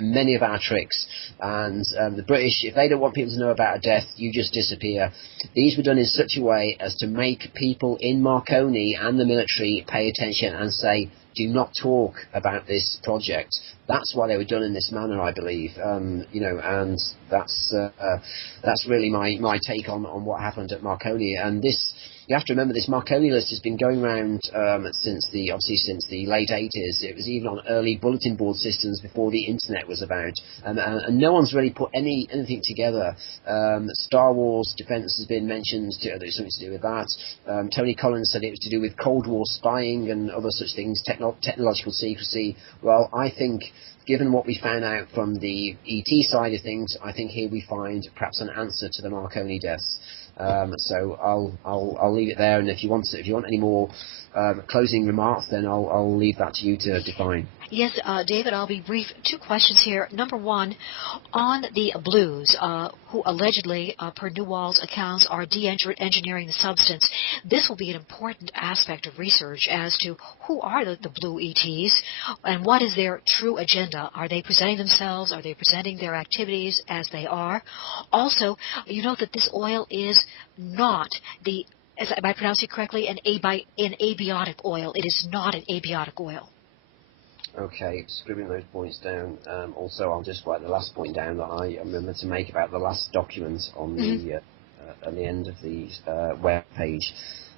many of our tricks, and the British, if they don't want people to know about a death, you just disappear. These were done in such a way as to make people in Marconi and the military pay attention and say, do not talk about this project. That's why they were done in this manner, I believe. And that's really my take on what happened at Marconi. And this, you have to remember, this Marconi list has been going around since the late 80s. It was even on early bulletin board systems before the internet was about, and no one's really put anything together. Star Wars defense has been mentioned. There's something to do with that. Tony Collins said it was to do with Cold War spying and other such things, technological secrecy. Well, I think, given what we found out from the ET side of things, I think here we find perhaps an answer to the Marconi deaths. So I'll leave it there, and if you want any more closing remarks, then I'll leave that to you to define. Yes, David, I'll be brief. Two questions here. Number one, on the Blues, who allegedly, per Newall's accounts, are de-engineering the substance. This will be an important aspect of research as to who are the Blue ETs and what is their true agenda. Are they presenting themselves? Are they presenting their activities as they are? Also, you know that this oil is not am I pronouncing it correctly, an abiotic oil. It is not an abiotic oil. Okay, scribbling those points down. Also, I'll just write the last point down that I remember to make about the last document on the at the end of the web page.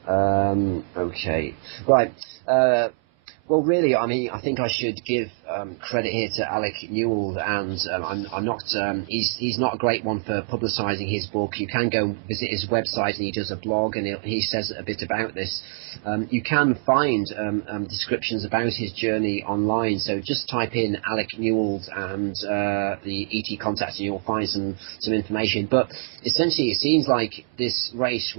Okay, right. Well, really, I mean, I think I should give credit here to Alec Newell, and I'm not. He's not a great one for publicising his book. You can go and visit his website, and he does a blog, and he says a bit about this. You can find descriptions about his journey online. So just type in Alec Newell and the ET contacts, and you'll find some information. But essentially, it seems like this race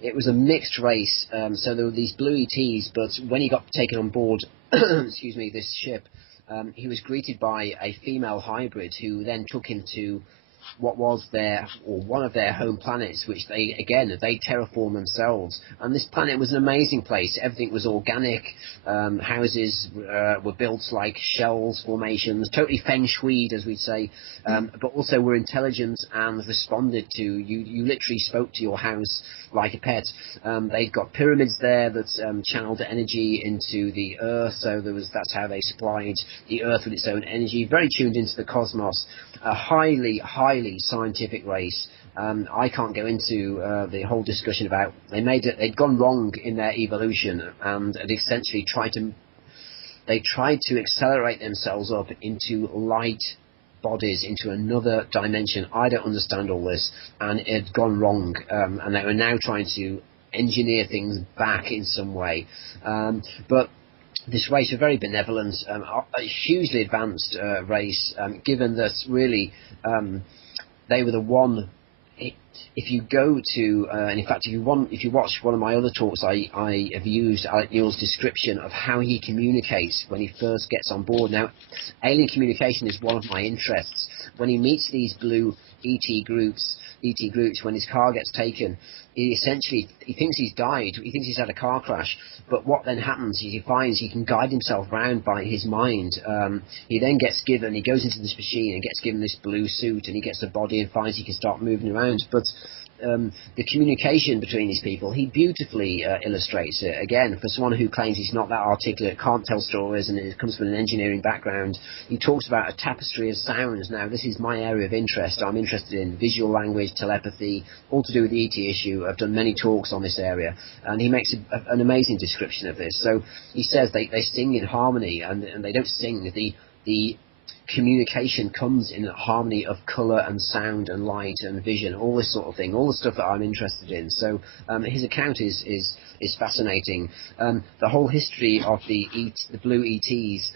it was a mixed race. So there were these blue ETs, but when he got taken on board, excuse me, this ship, he was greeted by a female hybrid who then took him to what was one of their home planets, which they terraformed themselves. And this planet was an amazing place. Everything was organic. Houses were built like shells formations, totally feng shuied, as we'd say, but also were intelligent and responded to you. You literally spoke to your house like a pet. They've got pyramids there that channeled energy into the Earth, so that's how they supplied the Earth with its own energy. Very tuned into the cosmos. A highly scientific race. I can't go into the whole discussion about they'd gone wrong in their evolution, and had essentially tried to accelerate themselves up into light bodies, into another dimension. I don't understand all this, and it had gone wrong, and they were now trying to engineer things back in some way. But this race, a very benevolent, a hugely advanced race, given that really they were the one. If you go to, and in fact, if you watch one of my other talks, I have used Alec Newell's description of how he communicates when he first gets on board. Now, alien communication is one of my interests. When he meets these blue ET groups, when his car gets taken, he thinks he's died. He thinks he's had a car crash. But what then happens is he finds he can guide himself around by his mind. He then he goes into this machine and gets given this blue suit, and he gets a body and finds he can start moving around. But the communication between these people, he beautifully illustrates it. Again, for someone who claims he's not that articulate, can't tell stories, and it comes from an engineering background, he talks about a tapestry of sounds. Now, this is my area of interest. I'm interested in visual language, telepathy, all to do with the ET issue. I've done many talks on this area, and he makes an amazing description of this. So he says they sing in harmony, and they don't sing. The communication comes in a harmony of colour and sound and light and vision, all this sort of thing, all the stuff that I'm interested in. So his account is fascinating. The whole history of the blue ETs,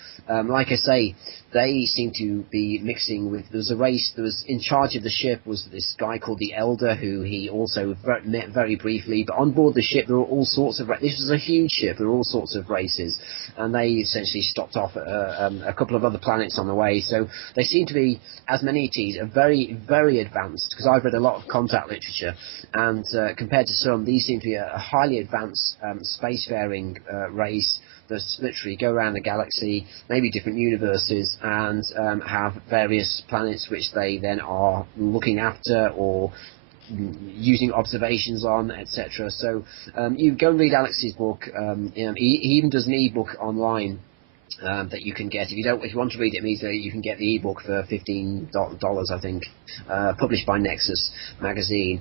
like I say, they seem to be mixing with. There was in charge of the ship was this guy called the Elder, who he also met very briefly. But on board the ship, there were all sorts of. This was a huge ship. There were all sorts of races, and they essentially stopped off at a couple of other planets on the way. So they seem to be, as many ETs, are very, very advanced. Because I've read a lot of contact literature, and compared to some, these seem to be a highly advanced spacefaring race that literally go around the galaxy, maybe different universes, and have various planets which they then are looking after or using observations on, etc. So you go and read Alex's book. He even does an e-book online that you can get. If you want to read it immediately, you can get the ebook for $15, I think, published by Nexus Magazine.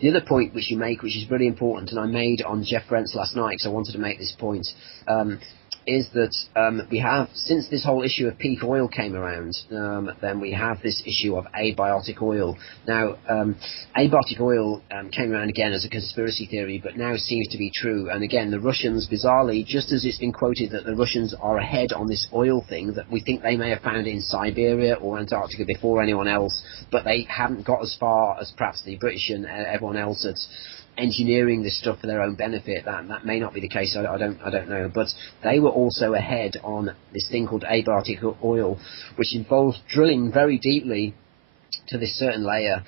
The other point which you make, which is really important, and I made on Jeff Rense last night because I wanted to make this point, is that we have, since this whole issue of peak oil came around, then we have this issue of abiotic oil. Now, abiotic oil came around again as a conspiracy theory, but now seems to be true. And again, the Russians, bizarrely, just as it's been quoted that the Russians are ahead on this oil thing, that we think they may have found it in Siberia or Antarctica before anyone else, but they haven't got as far as perhaps the British and everyone else at engineering this stuff for their own benefit. That may not be the case. I don't know. But they were also ahead on this thing called abiotic oil, which involves drilling very deeply to this certain layer.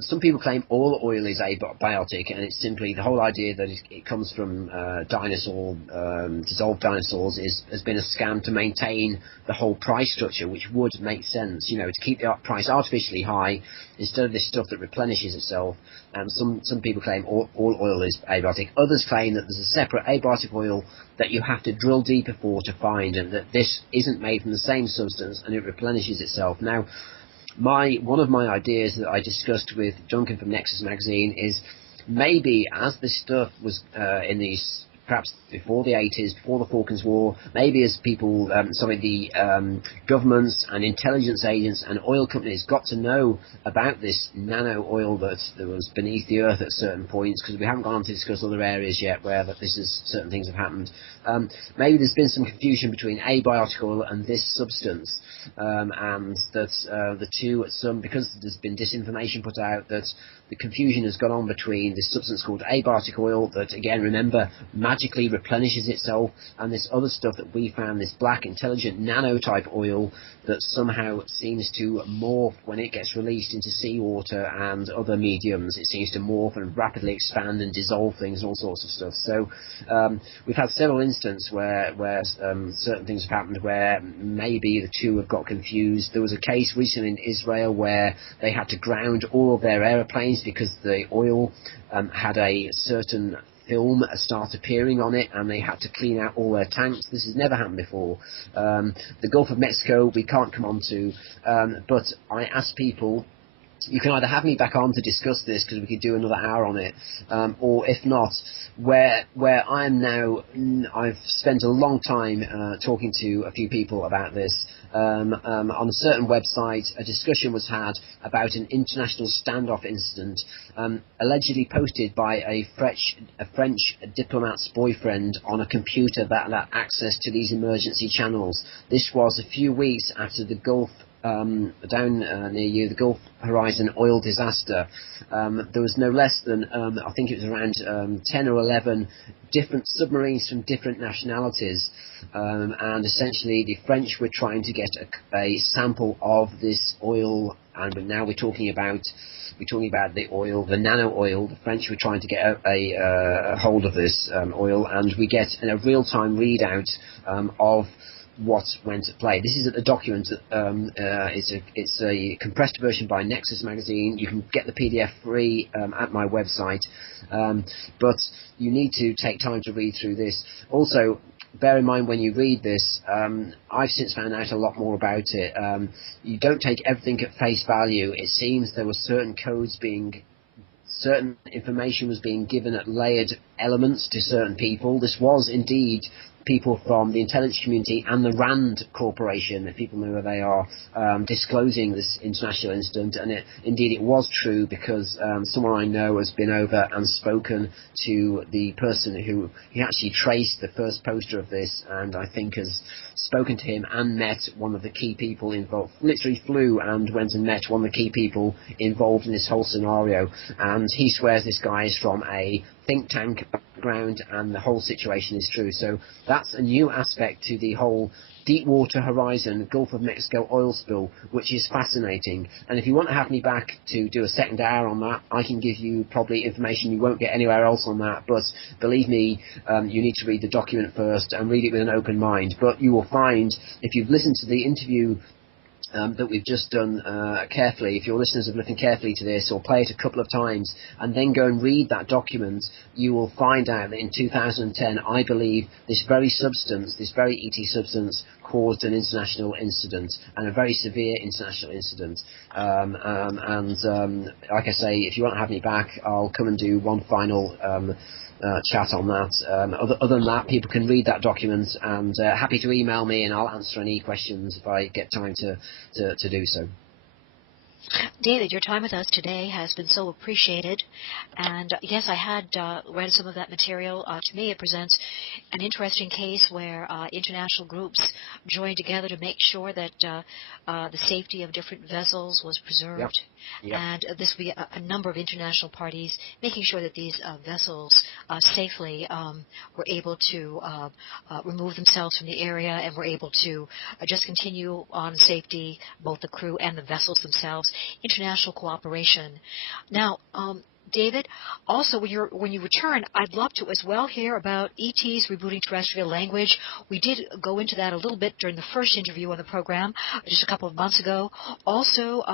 Some people claim all oil is abiotic, and it's simply the whole idea that it comes from dissolved dinosaurs has been a scam to maintain the whole price structure, which would make sense, to keep the price artificially high instead of this stuff that replenishes itself. Some people claim all oil is abiotic. Others claim that there's a separate abiotic oil that you have to drill deeper for to find, and that this isn't made from the same substance and it replenishes itself. Now, one of my ideas that I discussed with Duncan from Nexus Magazine is maybe as this stuff was in these, perhaps before the 80s, before the Falklands War, maybe as people, the governments and intelligence agents and oil companies got to know about this nano oil that was beneath the earth at certain points, because we haven't gone on to discuss other areas yet where certain things have happened. Maybe there's been some confusion between abiotic oil and this substance, and that the two, because there's been disinformation put out, that the confusion has gone on between this substance called abiotic oil that, again, remember, magically replenishes itself, and this other stuff that we found, this black intelligent nano-type oil that somehow seems to morph when it gets released into seawater and other mediums. It seems to morph and rapidly expand and dissolve things and all sorts of stuff. So we've had several instances where certain things have happened where maybe the two have got confused. There was a case recently in Israel where they had to ground all of their aeroplanes because the oil had a certain film start appearing on it, and they had to clean out all their tanks. This has never happened before. The Gulf of Mexico we can't come on to, but I asked people you can either have me back on to discuss this, because we could do another hour on it, or if not, where I am now, I've spent a long time talking to a few people about this. On a certain website, a discussion was had about an international standoff incident, allegedly posted by a French diplomat's boyfriend on a computer that had access to these emergency channels. This was a few weeks after the Gulf down near you, the Gulf Horizon oil disaster. There was no less than, I think it was around 10 or 11 different submarines from different nationalities, and essentially the French were trying to get a sample of this oil, and now we're talking about the oil, the nano oil. The French were trying to get a hold of this oil, and we get a real-time readout of what went at play. This is a document. It's a compressed version by Nexus Magazine. You can get the PDF free at my website, but you need to take time to read through this. Also, bear in mind when you read this, I've since found out a lot more about it. You don't take everything at face value. It seems there were certain information was being given at layered elements to certain people. This was indeed people from the intelligence community and the RAND Corporation, if people know where they are, disclosing this international incident. And indeed it was true, because someone I know has been over and spoken to the person who he actually traced the first poster of this, and I think has spoken to him and met one of the key people involved, literally flew and went and met one of the key people involved in this whole scenario. And he swears this guy is from a think tank background, and the whole situation is true. So that's a new aspect to the whole Deepwater Horizon Gulf of Mexico oil spill, which is fascinating. And if you want to have me back to do a second hour on that, I can give you probably information you won't get anywhere else on that. But believe me, you need to read the document first and read it with an open mind. But you will find, if you've listened to the interview that we've just done carefully, if your listeners have listened carefully to this, or play it a couple of times and then go and read that document, you will find out that in 2010, I believe this very substance, this very ET substance, caused an international incident, and a very severe international incident. Like I say, if you want to have me back, I'll come and do one final chat on that. Other than that, people can read that document, and happy to email me, and I'll answer any questions if I get time to do so. David, your time with us today has been so appreciated, and yes, I had read some of that material. To me, it presents an interesting case where international groups joined together to make sure that the safety of different vessels was preserved. Yep. And this will be a number of international parties making sure that these vessels safely were able to remove themselves from the area, and were able to just continue on safety, both the crew and the vessels themselves. International cooperation. Now, David, also when you return, I'd love to as well hear about ET's rebooting terrestrial language. We did go into that a little bit during the first interview on the program just a couple of months ago. Also,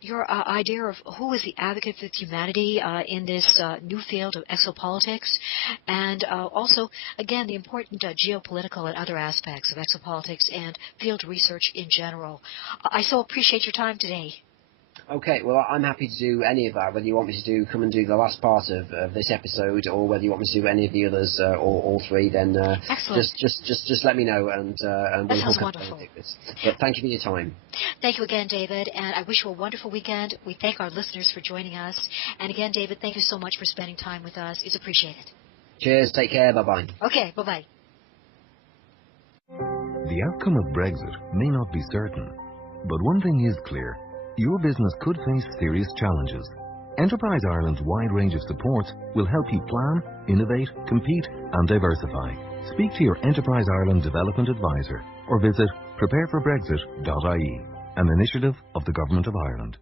your idea of who is the advocate for humanity in this new field of exopolitics, and also, again, the important geopolitical and other aspects of exopolitics and field research in general. I so appreciate your time today. Okay, well, I'm happy to do any of that, whether you want me to come and do the last part of this episode, or whether you want me to do any of the others, or all three, then just let me know, and we'll sounds wonderful. This. But thank you for your time. Thank you again, David, and I wish you a wonderful weekend. We thank our listeners for joining us. And again, David, thank you so much for spending time with us. It's appreciated. Cheers, take care, bye-bye. Okay, bye-bye. The outcome of Brexit may not be certain, but one thing is clear. Your business could face serious challenges. Enterprise Ireland's wide range of support will help you plan, innovate, compete and diversify. Speak to your Enterprise Ireland Development Advisor or visit prepareforbrexit.ie, an initiative of the Government of Ireland.